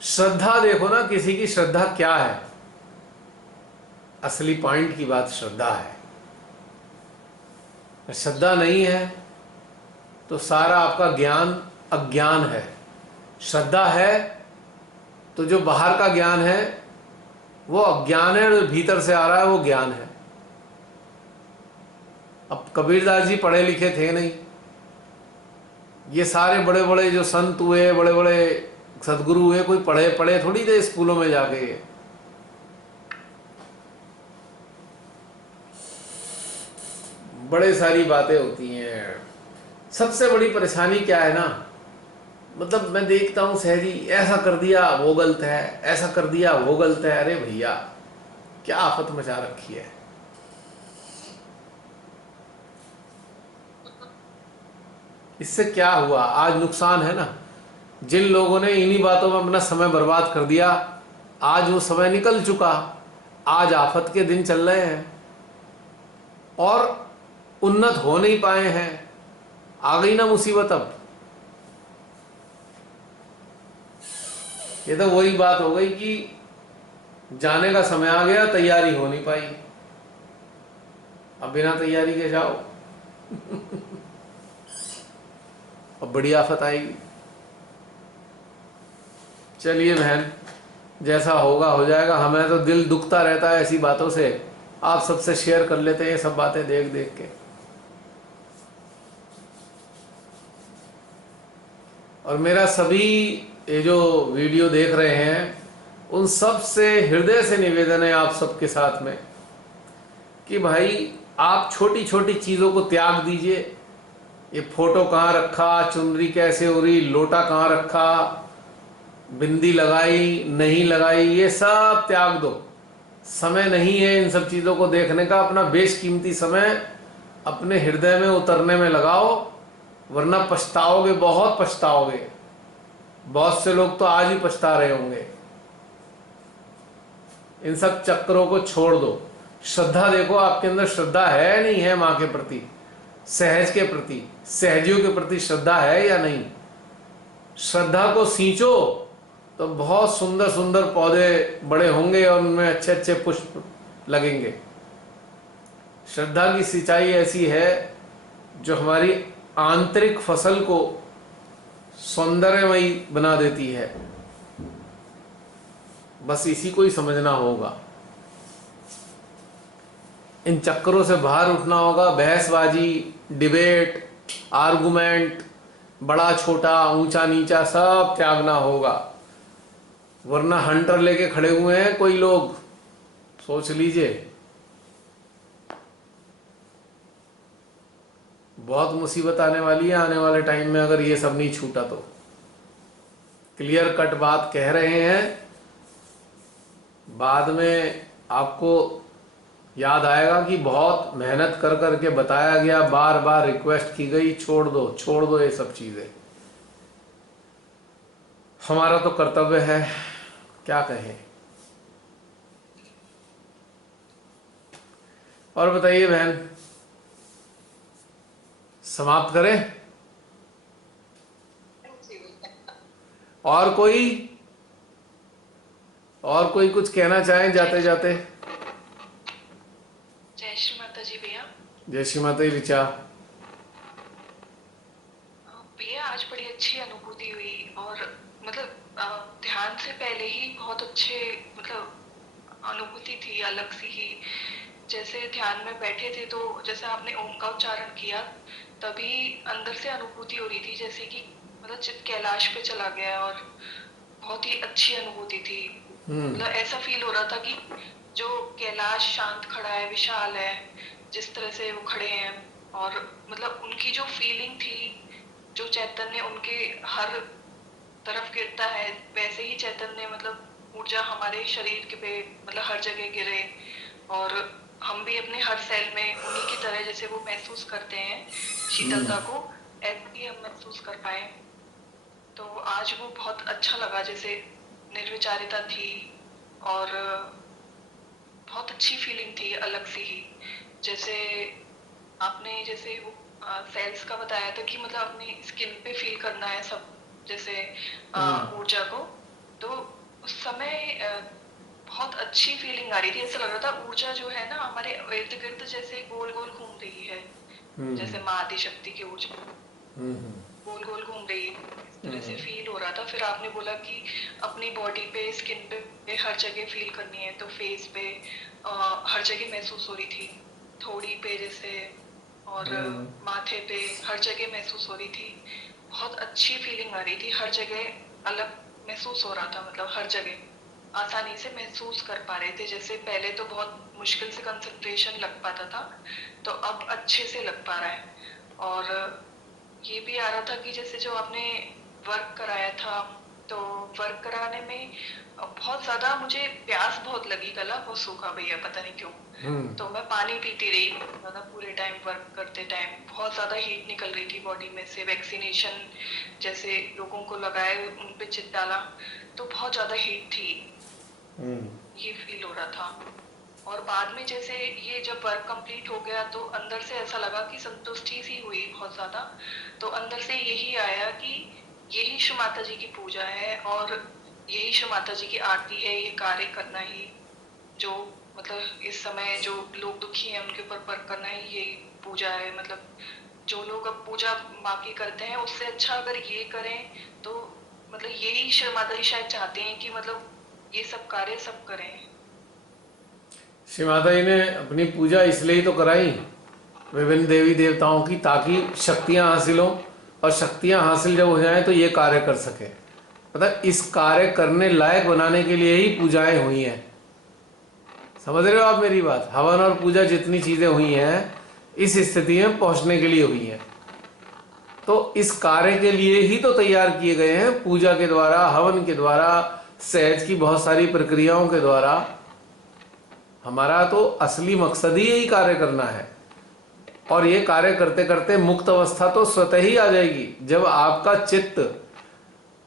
श्रद्धा देखो ना, किसी की श्रद्धा क्या है, असली पॉइंट की बात श्रद्धा है। श्रद्धा नहीं है तो सारा आपका ज्ञान अज्ञान है। श्रद्धा है तो जो बाहर का ज्ञान है वो अज्ञान है, जो भीतर से आ रहा है वो ज्ञान है। अब कबीरदास जी पढ़े लिखे थे नहीं, ये सारे बड़े बड़े जो संत हुए, बड़े बड़े सदगुरु हुए, कोई पढ़े पढ़े थोड़ी थे स्कूलों में जाके। बड़े सारी बातें होती हैं। सबसे बड़ी परेशानी क्या है ना, मतलब मैं देखता हूं सहजी ऐसा कर दिया वो गलत है, ऐसा कर दिया वो गलत है। अरे भैया क्या आफत मचा रखी है। इससे क्या हुआ, आज नुकसान है ना। जिन लोगों ने इन्हीं बातों में अपना समय बर्बाद कर दिया, आज वो समय निकल चुका, आज आफत के दिन चल रहे हैं और उन्नत हो नहीं पाए हैं। आ गई ना मुसीबत। अब ये तो वही बात हो गई कि जाने का समय आ गया, तैयारी हो नहीं पाई। अब बिना तैयारी के जाओ अब बड़ी आफत आएगी। चलिए बहन, जैसा होगा हो जाएगा। हमें तो दिल दुखता रहता है ऐसी बातों से, आप सबसे शेयर कर लेते हैं ये सब बातें देख देख के। और मेरा सभी ये जो वीडियो देख रहे हैं उन सब से हृदय से निवेदन है आप सबके साथ में कि भाई आप छोटी छोटी चीज़ों को त्याग दीजिए। ये फोटो कहाँ रखा, चुनरी कैसे उड़ी, लोटा कहाँ रखा, बिंदी लगाई नहीं लगाई, ये सब त्याग दो। समय नहीं है इन सब चीज़ों को देखने का। अपना बेशकीमती समय अपने हृदय में उतरने में लगाओ, वरना पछताओगे, बहुत पछताओगे। बहुत से लोग तो आज ही पछता रहे होंगे। इन सब चक्रों को छोड़ दो। श्रद्धा देखो आपके अंदर श्रद्धा है नहीं है माँ के प्रति, सहज के प्रति, सहजियों के प्रति श्रद्धा है या नहीं। श्रद्धा को सींचो तो बहुत सुंदर सुंदर पौधे बड़े होंगे और उनमें अच्छे अच्छे पुष्प लगेंगे। श्रद्धा की सिंचाई ऐसी है जो हमारी आंतरिक फसल को सौंदर्यमयी बना देती है। बस इसी को ही समझना होगा। इन चक्करों से बाहर उठना होगा। बहसबाजी, डिबेट, आर्गुमेंट, बड़ा छोटा, ऊंचा नीचा सब त्यागना होगा। वरना हंटर लेके खड़े हुए हैं कोई लोग, सोच लीजिए। बहुत मुसीबत आने वाली है आने वाले टाइम में अगर ये सब नहीं छूटा तो। क्लियर कट बात कह रहे हैं, बाद में आपको याद आएगा कि बहुत मेहनत कर करके बताया गया, बार बार रिक्वेस्ट की गई, छोड़ दो ये सब चीजें। हमारा तो कर्तव्य है, क्या कहें। और बताइए बहन, समाप्त करें? और कोई कुछ कहना चाहें जाते जाते? जय श्री माता जी भैया। जय श्री माता जी ऋचा। भैया आज बड़ी अच्छी अनुभूति हुई और मतलब ध्यान से पहले ही बहुत अच्छे मतलब अनुभूति थी अलग सी ही। जैसे ध्यान में बैठे थे तो जैसे आपने ओम का उच्चारण किया तभी अंदर से अनुभूति हो रही थी जैसे कि मतलब चित्त कैलाश पे चला गया और बहुत ही अच्छी अनुभूति थी। मतलब ऐसा फील हो रहा था कि जो कैलाश शांत खड़ा है, विशाल है, जिस तरह से वो खड़े हैं और मतलब उनकी जो फीलिंग थी, जो चैतन्य उनके हर तरफ गिरता है वैसे ही चैतन्य मतलब ऊर्जा हमारे शरीर के पे मतलब हर जगह गिरे और हम भी अपने हर सेल में उन्हीं की तरह जैसे वो महसूस करते हैं शीतलता को, ऐसे ही हम महसूस कर पाए। तो आज वो बहुत अच्छा लगा, जैसे निर्विचारिता थी और बहुत अच्छी फीलिंग थी अलग सी ही। जैसे आपने जैसे वो सेल्स का बताया था कि मतलब अपनी स्किन पे फील करना है सब जैसे ऊर्जा को, तो उस समय बहुत अच्छी फीलिंग आ रही थी। ऐसा लग रहा था ऊर्जा जो है ना हमारे इर्द गिर्द जैसे गोल गोल घूम रही है, जैसे माँ आदि शक्ति की ऊर्जा गोल गोल घूम रही है, इस तरह से फील हो रहा था। फिर आपने बोला कि अपनी बॉडी पे, स्किन पे हर जगह फील करनी है, तो फेस पे हर जगह महसूस हो रही थी, थोड़ी पे जैसे और माथे पे हर जगह महसूस हो रही थी। बहुत अच्छी फीलिंग आ रही थी, हर जगह अलग महसूस हो रहा था, मतलब हर जगह आसानी से महसूस कर पा रहे थे। जैसे पहले तो बहुत मुश्किल से कंसंट्रेशन लग पाता था, तो अब अच्छे से लग पा रहा है। और ये भी आ रहा था कि जैसे जो आपने वर्क कराया था, तो वर्क कराने में बहुत ज्यादा मुझे प्यास बहुत लगी, गला बहुत सूखा भैया, पता नहीं क्यों। तो मैं पानी पीती रही मतलब पूरे टाइम वर्क करते टाइम। बहुत ज्यादा हीट निकल रही थी बॉडी में से, वैक्सीनेशन जैसे लोगों को लगाए उन पे चित डाला तो बहुत ज्यादा हीट थी, ये फील हो रहा था। और बाद में जैसे ये जब वर्क कंप्लीट हो गया तो अंदर से ऐसा लगा कि संतुष्टि सी हुई बहुत ज्यादा। तो अंदर से यही आया कि यही शिव माता जी की पूजा है और यही शिव माता जी की आरती है, ये कार्य करना ही जो मतलब इस समय जो लोग दुखी हैं उनके ऊपर वर्क करना ही ये पूजा है। मतलब जो लोग अब पूजा माँ की करते हैं उससे अच्छा अगर ये करें तो मतलब यही शिव माता जी शायद चाहते हैं कि मतलब ये सब कार्य सब करें। श्री माता जी ने अपनी पूजा इसलिए तो कराई विभिन्न देवी देवताओं की, ताकि शक्तियां हासिल हो, और शक्तियां हासिल जब हो जाएं तो ये कार्य कर सके। पता, इस कार्य करने लायक बनाने के लिए ही पूजाएं हुई हैं। समझ रहे हो आप मेरी बात? हवन और पूजा जितनी चीजें हुई हैं इस स्थिति में पहुंचने के लिए हुई हैं। तो इस कार्य के लिए ही तो तैयार किए गए हैं, पूजा के द्वारा, हवन के द्वारा, सहज की बहुत सारी प्रक्रियाओं के द्वारा। हमारा तो असली मकसद ही यही कार्य करना है। और ये कार्य करते करते मुक्त अवस्था तो स्वतः ही आ जाएगी। जब आपका चित्त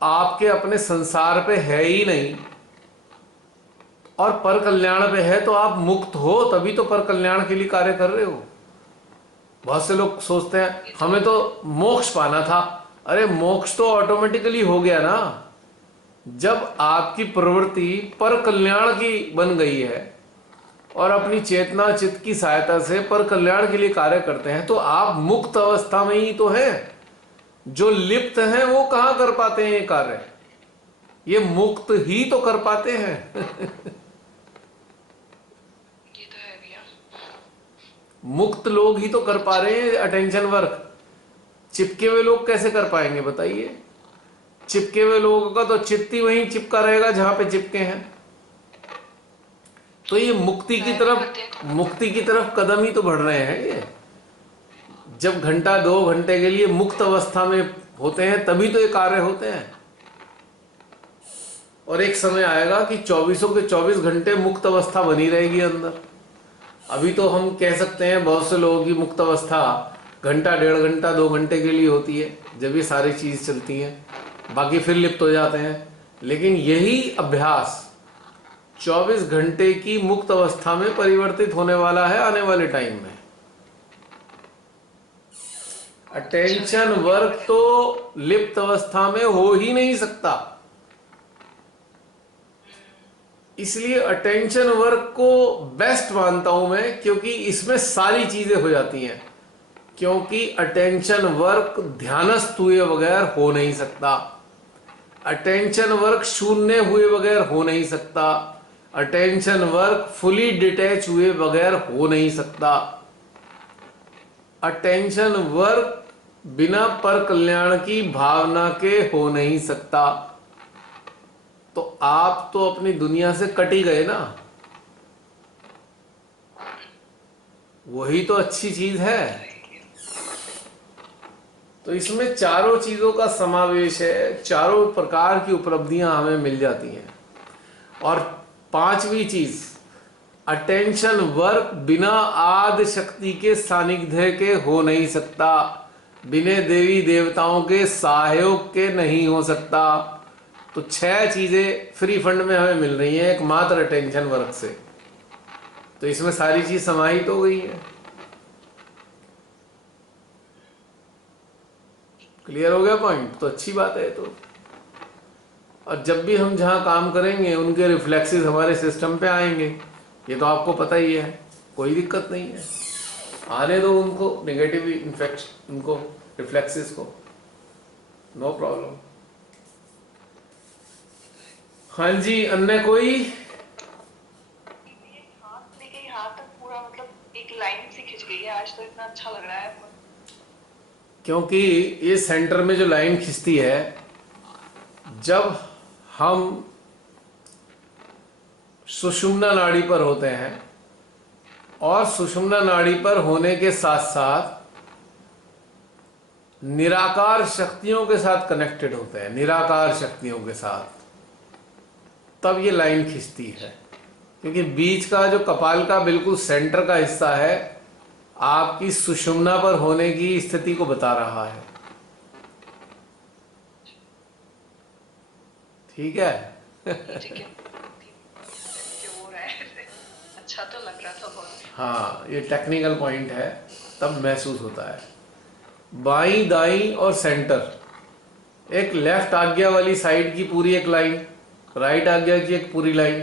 आपके अपने संसार पे है ही नहीं और पर कल्याण पे है, तो आप मुक्त हो तभी तो पर कल्याण के लिए कार्य कर रहे हो। बहुत से लोग सोचते हैं हमें तो मोक्ष पाना था। अरे मोक्ष तो ऑटोमेटिकली हो गया ना। जब आपकी प्रवृत्ति पर कल्याण की बन गई है और अपनी चेतना चित्त की सहायता से पर कल्याण के लिए कार्य करते हैं, तो आप मुक्त अवस्था में ही तो हैं। जो लिप्त हैं वो कहां कर पाते हैं ये कार्य? ये मुक्त ही तो कर पाते हैं। ये तो है भैया। मुक्त लोग ही तो कर पा रहे हैं अटेंशन वर्क। चिपके हुए लोग कैसे कर पाएंगे बताइए? चिपके हुए लोगों का तो चित्त ही वहीं चिपका रहेगा जहां पे चिपके हैं। तो ये मुक्ति की तरफ कदम ही तो बढ़ रहे हैं ये। जब घंटा 2 घंटे के लिए मुक्त अवस्था में होते हैं तभी तो ये कार्य होते हैं। और एक समय आएगा कि 24 के 24 घंटे मुक्त अवस्था बनी रहेगी अंदर। अभी तो हम कह सकते हैं बहुत से लोगों की मुक्त अवस्था घंटा, 1.5 घंटा, 2 घंटे के लिए होती है, जब ये सारी चीज चलती हैं, बाकी फिर लिप्त हो जाते हैं। लेकिन यही अभ्यास 24 घंटे की मुक्त अवस्था में परिवर्तित होने वाला है आने वाले टाइम में। अटेंशन वर्क तो लिप्त अवस्था में हो ही नहीं सकता। इसलिए अटेंशन वर्क को बेस्ट मानता हूं मैं, क्योंकि इसमें सारी चीजें हो जाती हैं। क्योंकि अटेंशन वर्क ध्यानस्थ हुए बगैर हो नहीं सकता। अटेंशन वर्क शून्य हुए बगैर हो नहीं सकता। अटेंशन वर्क फुली डिटैच हुए बगैर हो नहीं सकता। अटेंशन वर्क बिना पर कल्याण की भावना के हो नहीं सकता। तो आप तो अपनी दुनिया से कट ही गए ना, वही तो अच्छी चीज है। तो इसमें चारों चीजों का समावेश है, चारों प्रकार की उपलब्धियां हमें मिल जाती हैं। और पांचवी चीज, अटेंशन वर्क बिना आदि शक्ति के सानिध्य के हो नहीं सकता, बिना देवी देवताओं के सहयोग के नहीं हो सकता। तो 6 चीजें फ्री फंड में हमें मिल रही हैं एकमात्र अटेंशन वर्क से। तो इसमें सारी चीज समाहित हो गई है। क्लियर हो गया पॉइंट? तो अच्छी बात है। तो और जब भी हम जहां काम करेंगे उनके रिफ्लेक्सेस हमारे सिस्टम पे आएंगे, ये तो आपको पता ही है, कोई दिक्कत नहीं है, आने दो उनको, नेगेटिव इन्फेक्शन, उनको रिफ्लेक्सेस को, नो प्रॉब्लम। हाँ जी, अन्य कोई? हाथ तक पूरा मतलब एक लाइन सी खिंच गई है आज, तो इतना अच्छा लग रहा है। क्योंकि ये सेंटर में जो लाइन खिंचती है, जब हम सुषुम्ना नाड़ी पर होते हैं और सुषुम्ना नाड़ी पर होने के साथ साथ निराकार शक्तियों के साथ कनेक्टेड होते हैं, निराकार शक्तियों के साथ, तब ये लाइन खिंचती है। क्योंकि बीच का जो कपाल का बिल्कुल सेंटर का हिस्सा है, आपकी सुषुम्ना पर होने की स्थिति को बता रहा है। ठीक है? ठीक है, हो रहा है, अच्छा तो लग रहा था बहुत। हाँ, ये टेक्निकल पॉइंट है, तब महसूस होता है। बाई, दाई और सेंटर, एक लेफ्ट आज्ञा वाली साइड की पूरी एक लाइन, राइट आज्ञा की एक पूरी लाइन,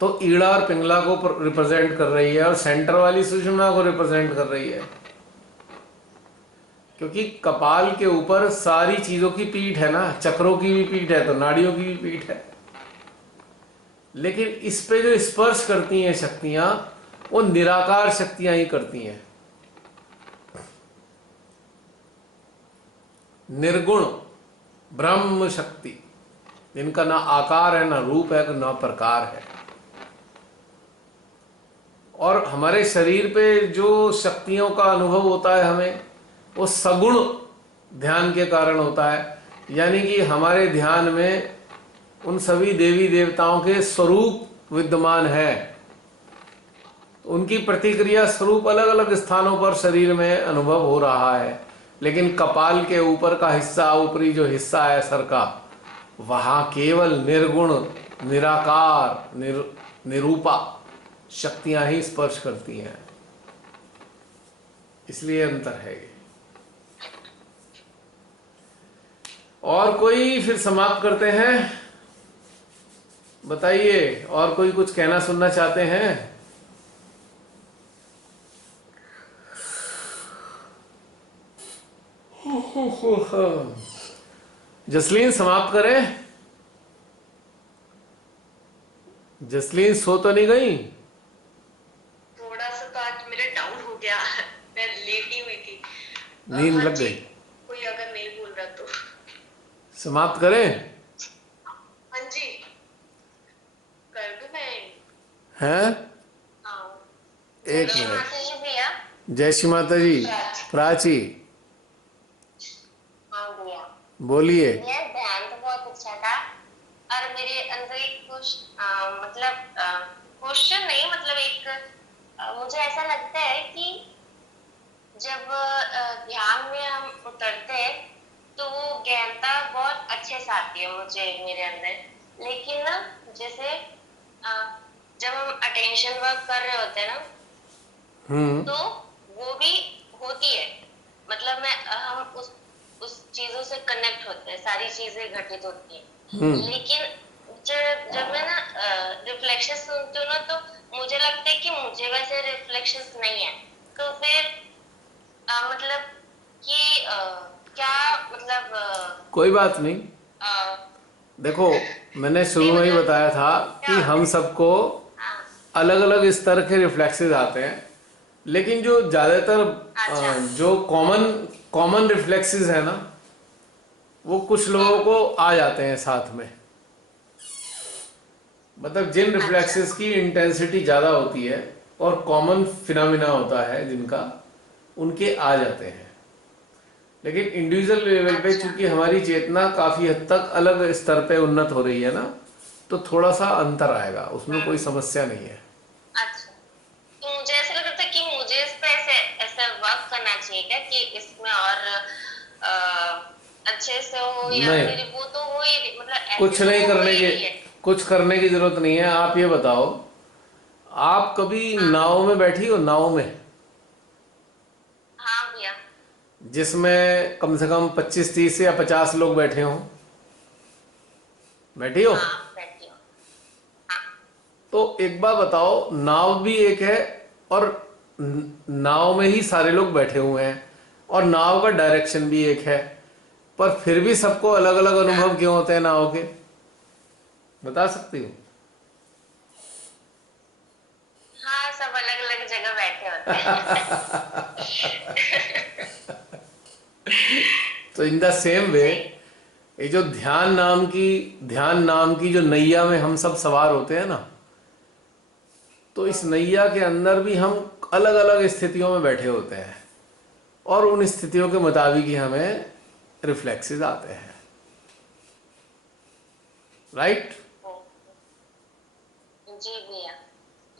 तो ईड़ा और पिंगला को रिप्रेजेंट कर रही है और सेंटर वाली सुषुम्ना को रिप्रेजेंट कर रही है। क्योंकि कपाल के ऊपर सारी चीजों की पीठ है ना, चक्रों की भी पीठ है तो नाड़ियों की भी पीठ है। लेकिन इस पे जो स्पर्श करती हैं शक्तियां, वो निराकार शक्तियां ही करती हैं, निर्गुण ब्रह्म शक्ति, जिनका ना आकार है, ना रूप है, ना प्रकार है। और हमारे शरीर पे जो शक्तियों का अनुभव होता है हमें, वो सगुण ध्यान के कारण होता है। यानी कि हमारे ध्यान में उन सभी देवी देवताओं के स्वरूप विद्यमान है, उनकी प्रतिक्रिया स्वरूप अलग अलग स्थानों पर शरीर में अनुभव हो रहा है। लेकिन कपाल के ऊपर का हिस्सा, ऊपरी जो हिस्सा है सर का, वहां केवल निर्गुण, निराकार, निरूपा शक्तियां ही स्पर्श करती हैं। इसलिए अंतर है ये। और कोई? फिर समाप्त करते हैं। बताइए, और कोई कुछ कहना सुनना चाहते हैं? जसलीन, समाप्त करें? जसलीन सो तो नहीं गई? थोड़ा सा तो आज मेरा डाउन हो गया, मैं लेटी हुई थी। नींद हाँ लग जी, गई? कोई अगर नहीं बोल रहा तो समाप्त करें? हाँ जी, कर दूं मैं? हैं? हाँ। एक जय मिनट। माता जी भैया। जय श्री माता जी। प्राची, हाँ भैया। बोलिए। भैया ध्यान तो बहुत अच्छा था, और मेरे अंदर एक मतलब क्वेश्चन नहीं, मतलब एक मुझे ऐसा लगता है कि जब ध्यान में हम उतरते हैं तो वो गहनता बहुत अच्छे से आती है मुझे, मेरे अंदर। लेकिन ना, जैसे जब हम अटेंशन वर्क कर रहे होते हैं ना, हम्म। तो वो भी होती है। मतलब मैं हम उस चीजों से कनेक्ट होते हैं, सारी चीजें घटित होती हैं। हम्म। लेकिन जब जब मैं ना रिफ्लेक्शन सुनती हूँ ना, तो मुझे लगता है कि मुझे वैसे रिफ्लेक्शंस नहीं है। तो फिर मतलब कि क्या मतलब कोई बात नहीं। देखो, मैंने शुरू नहीं में ही मतलब बताया था क्या कि होता हम है? सबको हाँ। अलग अलग इस तरह के रिफ्लेक्सेस आते हैं, लेकिन जो ज़्यादातर अच्छा। जो कॉमन कॉमन रिफ्लेक्सेस है ना, वो कुछ लोगों हम्म। को आ जाते हैं साथ में। मतलब जिन अच्छा। रिफ्लेक्सेस की इंटेंसिटी ज़्यादा होती है और कॉमन फिनोमिना होता है जिनका, उनके आ जाते हैं। लेकिन इंडिविजुअल लेवल पे अच्छा। चूंकि हमारी चेतना काफ़ी हद तक अलग स्तर पे उन्नत हो रही है ना, तो थोड़ा सा अंतर आएगा, उसमें कोई हम्म। समस्या नहीं है। अच्छा, तो मुझे ऐसा लगता था कि मुझे इस पे ऐसे ऐसे वर्क करना चाहिए क्या, कि इसमें और अच्छे से हो, या नहीं, फिर वो तो हो ही, मतलब ऐसे कुछ तो नहीं वो हो करने ही की, रही है। कुछ करने की जरूरत नहीं है। आप ये बताओ, आप कभी हाँ। नाव में बैठी हो? नाव में हाँ भैया। जिसमें कम से कम 25 30 या 50 लोग बैठे हों, बैठी हो? हाँ बैठी हूँ। हाँ। तो एक बात बताओ, नाव भी एक है और नाव में ही सारे लोग बैठे हुए हैं, और नाव का डायरेक्शन भी एक है, पर फिर भी सबको अलग अलग हाँ। अनुभव क्यों होते हैं नाव के? बता सकती हो? हाँ, सब अलग अलग जगह बैठे होते हैं। तो इन द सेम वे, जी। ये जो ध्यान नाम की जो नैया में हम सब सवार होते हैं ना, तो इस नैया के अंदर भी हम अलग अलग स्थितियों में बैठे होते हैं, और उन स्थितियों के मुताबिक ही हमें रिफ्लेक्सेस आते हैं। राइट? जी भैया,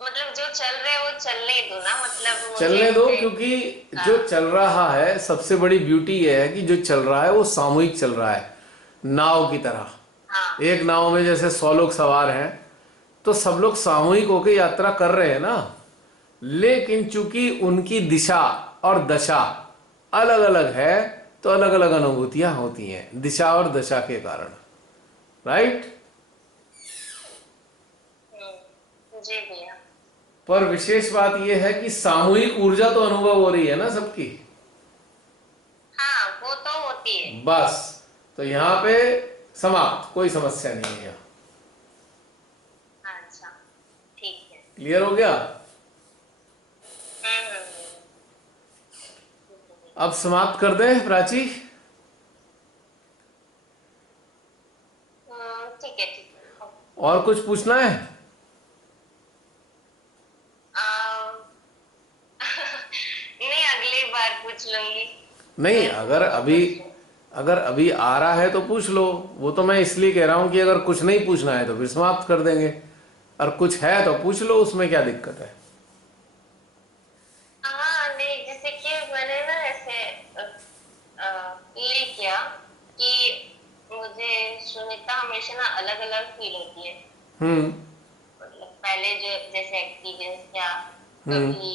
मतलब जो चल रहे हैं वो चलने दो ना, मतलब मुझे चलने दो, ऐसे क्योंकि आ, जो चल रहा है, सबसे बड़ी ब्यूटी यह है कि जो चल रहा है वो सामूहिक चल रहा है, नाव की तरह। हाँ। एक नाव में जैसे 100 लोग सवार हैं, तो सब लोग सामूहिक होकर यात्रा कर रहे हैं ना, लेकिन चूंकि उनकी दिशा और दशा अलग अलग है, तो अलग अलग अनुभूतियां होती हैं दिशा और दशा के कारण। राइट? जी भैया। पर विशेष बात यह है कि सामूहिक ऊर्जा तो अनुभव हो रही है ना सबकी। हाँ, वो तो होती है। बस, तो यहां पे समाप्त, कोई समस्या नहीं है यहाँ। अच्छा, ठीक है। क्लियर हो गया? ठीक है भैया। अब समाप्त कर दें प्राची? ठीक है, ठीक है, ओके। और कुछ पूछना है? अम, नहीं, अगली बार पूछ लूंगी। नहीं, मैं तो पूछ लूँ। अगर अभी आ रहा है तो पूछ लो। वो तो मैं इसलिए कह रहा हूं कि अगर कुछ नहीं पूछना है तो फिर समाप्त कर देंगे, और कुछ है तो पूछ लो, उसमें क्या दिक्कत है? हाँ नहीं, जैसे कि मैंने ना ऐसे फील किया कि मुझे सुनीता हमेशा ना अलग अलग फील होती है। हम्म। मतलब पहले जो जैसे एक्सपीरियंस किया, हम्म। कभी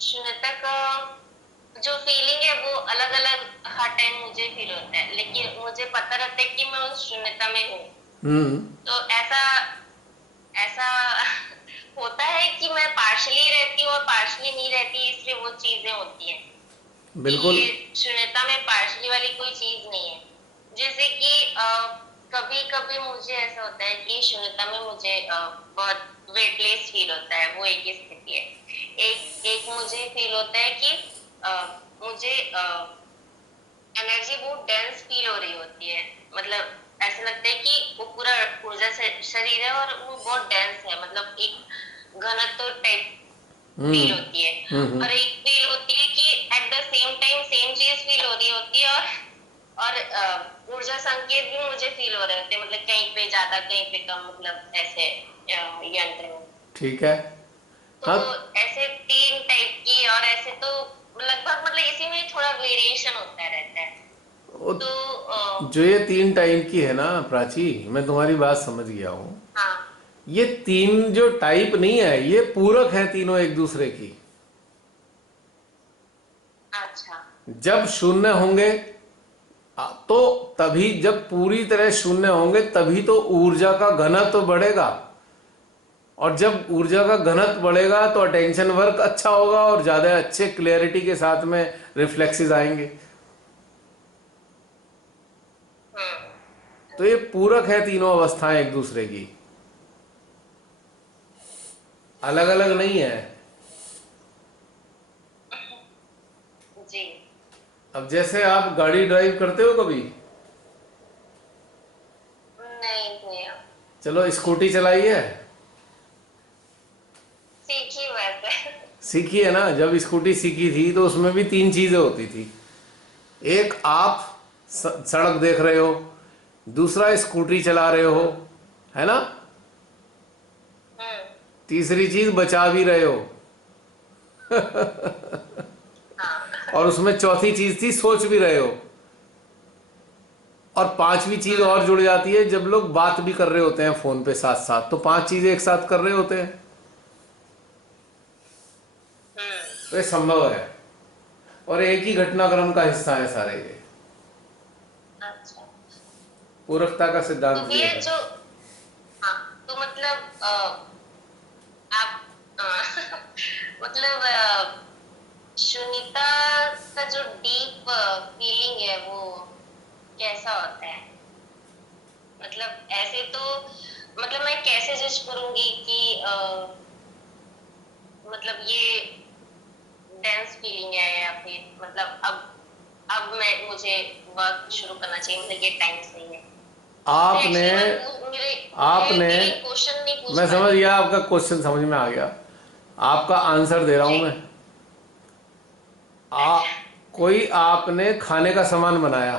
सुनीता का जो फीलिंग है वो अलग अलग हर टाइम मुझे फील होता है, लेकिन मुझे पता रहता है कि मैं उस शून्यता में हूँ। हम्म। तो ऐसा ऐसा होता है कि मैं पार्शली रहती हूँ और पार्शली नहीं रहती, इसलिए वो चीजें होती हैं कि बिल्कुल। ये शून्यता में पार्शली वाली कोई चीज नहीं है। जैसे कि कभी कभी मुझे ऐसा होता है कि शून्यता में मुझे बहुत वेटलेस फील होता है, वो एक स्थिति है। एक एक मुझे फील होता है कि मुझे एनर्जी बहुत डेंस फील हो रही होती है, मतलब ऐसा लगता है कि वो पूरा ऊर्जा से शरीर है और वो बहुत डेंस है, मतलब एक घनत्व टाइप फील हम्म होती है। हम्म। और एक फील होती है कि at the same time same चीज फील हो रही होती है, और ऊर्जा संकेत भी मुझे फील हो रहे होते हैं, मतलब कहीं पे ज्यादा कहीं पे कम, मतलब ऐसे यंत्र में। ठीक है। तो हाँ, ऐसे तीन टाइप की, और ऐसे तो लगभग मतलब इसी में थोड़ा वेरिएशन होता रहता है। वो तो जो ये 3 टाइप की है ना प्राची, मैं तुम्हारी बात समझ गया हूँ। हाँ। ये 3 जो टाइप नहीं है, ये पूरक है तीनों एक दूसरे की। अच्छा। जब शून्य होंगे तो तभी, जब पूरी तरह शून्य होंगे तभी तो ऊर्जा का घनत्व बढ़ेगा, और जब ऊर्जा का घनत्व बढ़ेगा तो अटेंशन वर्क अच्छा होगा और ज्यादा अच्छे क्लियरिटी के साथ में रिफ्लेक्सेस आएंगे। तो ये पूरक है तीनों अवस्थाएं एक दूसरे की, अलग अलग नहीं है। जी। अब जैसे आप गाड़ी ड्राइव करते हो कभी? नहीं भैया। चलो स्कूटी चलाई है? सीखी वैसे। सीखी है ना? जब स्कूटी सीखी थी तो उसमें भी 3 चीजें होती थी। एक, आप सड़क देख रहे हो, दूसरा स्कूटी चला रहे हो, है ना, हम्म। तीसरी चीज बचा भी रहे हो, हाँ। और उसमें चौथी चीज थी सोच भी रहे हो, और पांचवी चीज और जुड़ जाती है जब लोग बात भी कर रहे होते हैं फोन पे साथ साथ, तो 5 चीजें एक साथ कर रहे होते हैं। हम्म। तो ये संभव है, और एक ही घटनाक्रम का हिस्सा है सारे ये। अच्छा। पूरकता का तो सिद्धांत ये भैया है। जो, हाँ, तो मतलब आप मतलब सुनीता का जो डीप फीलिंग है वो कैसा होता है? मतलब ऐसे तो, मतलब मैं कैसे जज करूंगी कि मतलब ये डेंस फीलिंग है या फिर मतलब अब मैं मुझे वर्क शुरू करना चाहिए, मतलब ये टाइम सही है? तो आपने एक्चुअली मैं मेरे मुझे आपने क्लियर क्वेश्चन नहीं पूछ मैं पा समझ रही गया, थी। आपका क्वेश्चन समझ में आ गया, आपका आंसर दे रहा हूं जी। मैं। आ कोई आपने खाने का सामान बनाया,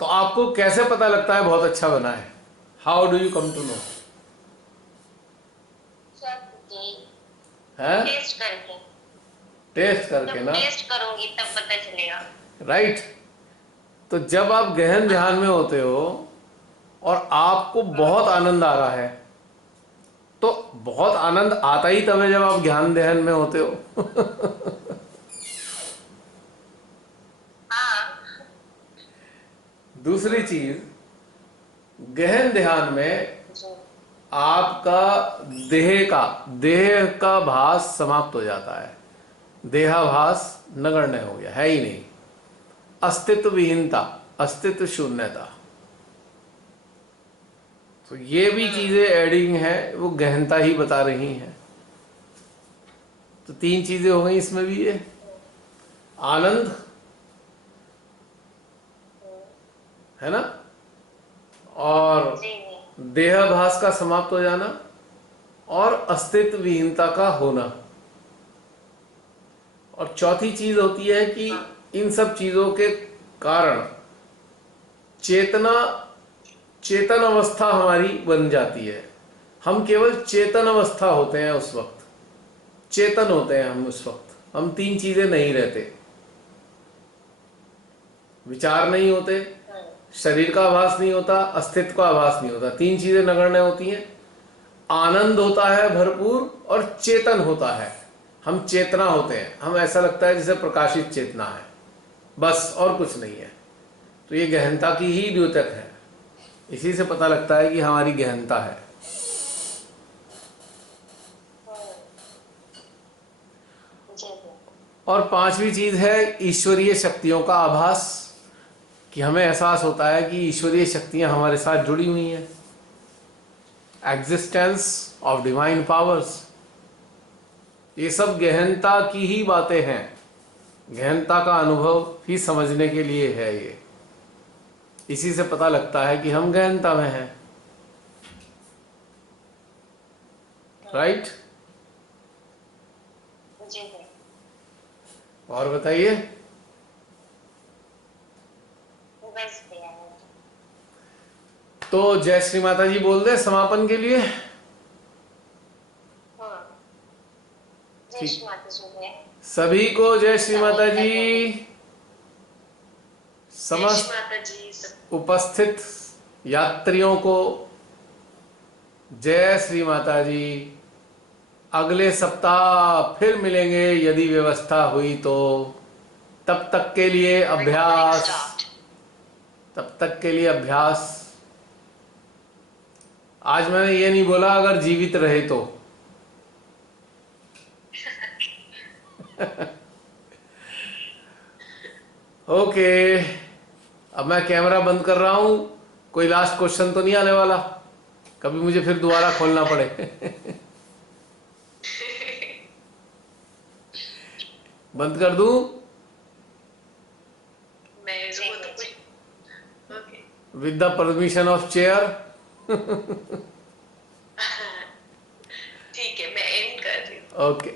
तो आपको कैसे पता लगता है बहुत अच्छा बना है? How do you come to know? जी। है? टेस्ट करके। टेस्ट करके जब ना? टेस्ट करूंगी तब पता चलेगा। राइट। तो जब आप गहन ध्यान हाँ। में होते हो और आपको बहुत आनंद आ रहा है, तो बहुत आनंद आता ही तब है जब आप ज्ञान ध्यान में होते हो। हाँ। दूसरी चीज, गहन ध्यान में जी। आपका देह का भास समाप्त हो जाता है, देहाभास नगण्य हो गया, है ही नहीं, अस्तित्व विहीनता, अस्तित्व शून्यता। तो ये भी चीजें एडिंग है, वो गहनता ही बता रही हैं। तो 3 चीजें हो गई इसमें भी, ये आनंद है ना, और जी। जी। देहाभास का समाप्त हो जाना, और अस्तित्व विहीनता का होना। और चौथी चीज होती है कि हाँ। इन सब चीजों के कारण चेतना, चेतन अवस्था हमारी बन जाती है। हम केवल चेतन अवस्था होते हैं उस वक्त, चेतन होते हैं हम उस वक्त, हम 3 चीजें नहीं रहते। विचार नहीं होते, शरीर का आभास नहीं होता, अस्तित्व का आभास नहीं होता, 3 चीजें नगण्य होती हैं। आनंद होता है भरपूर, और चेतन होता है, हम चेतना होते हैं, हम ऐसा लगता है जैसे प्रकाशित चेतना है, बस और कुछ नहीं है। तो ये गहनता की ही द्योतक है, इसी से पता लगता है कि हमारी गहनता है। जी। जी। और 5वीं चीज है ईश्वरीय शक्तियों का आभास, कि हमें एहसास होता है कि ईश्वरीय शक्तियां हमारे साथ जुड़ी हुई हैं, एग्जिस्टेंस ऑफ डिवाइन पावर्स। ये सब गहनता की ही बातें हैं। गहनता का अनुभव ही समझने के लिए है ये। इसी से पता लगता है कि हम गहनता में हैं। राइट? जी जी। और बताइए। बस भैया। तो जय श्री माता जी बोल दे समापन के लिए। हाँ, जय ठीक, श्री माता जी भैया। सभी को जय श्री माता जी। जय श्री समस्त माता जी सब। उपस्थित यात्रियों को जय श्री माता जी। अगले सप्ताह फिर मिलेंगे यदि व्यवस्था हुई तो। तब तक के लिए अभ्यास, तब तक के लिए अभ्यास। आज मैंने ये नहीं बोला अगर जीवित रहे तो। ओके, अब मैं कैमरा बंद कर रहा हूं। कोई लास्ट क्वेश्चन तो नहीं आने वाला, कभी मुझे फिर दोबारा खोलना पड़े। बंद कर दूं? मैं वो तो कुछ okay with the permission of chair. ठीक है, मैं एंड कर रही हूँ। ओके।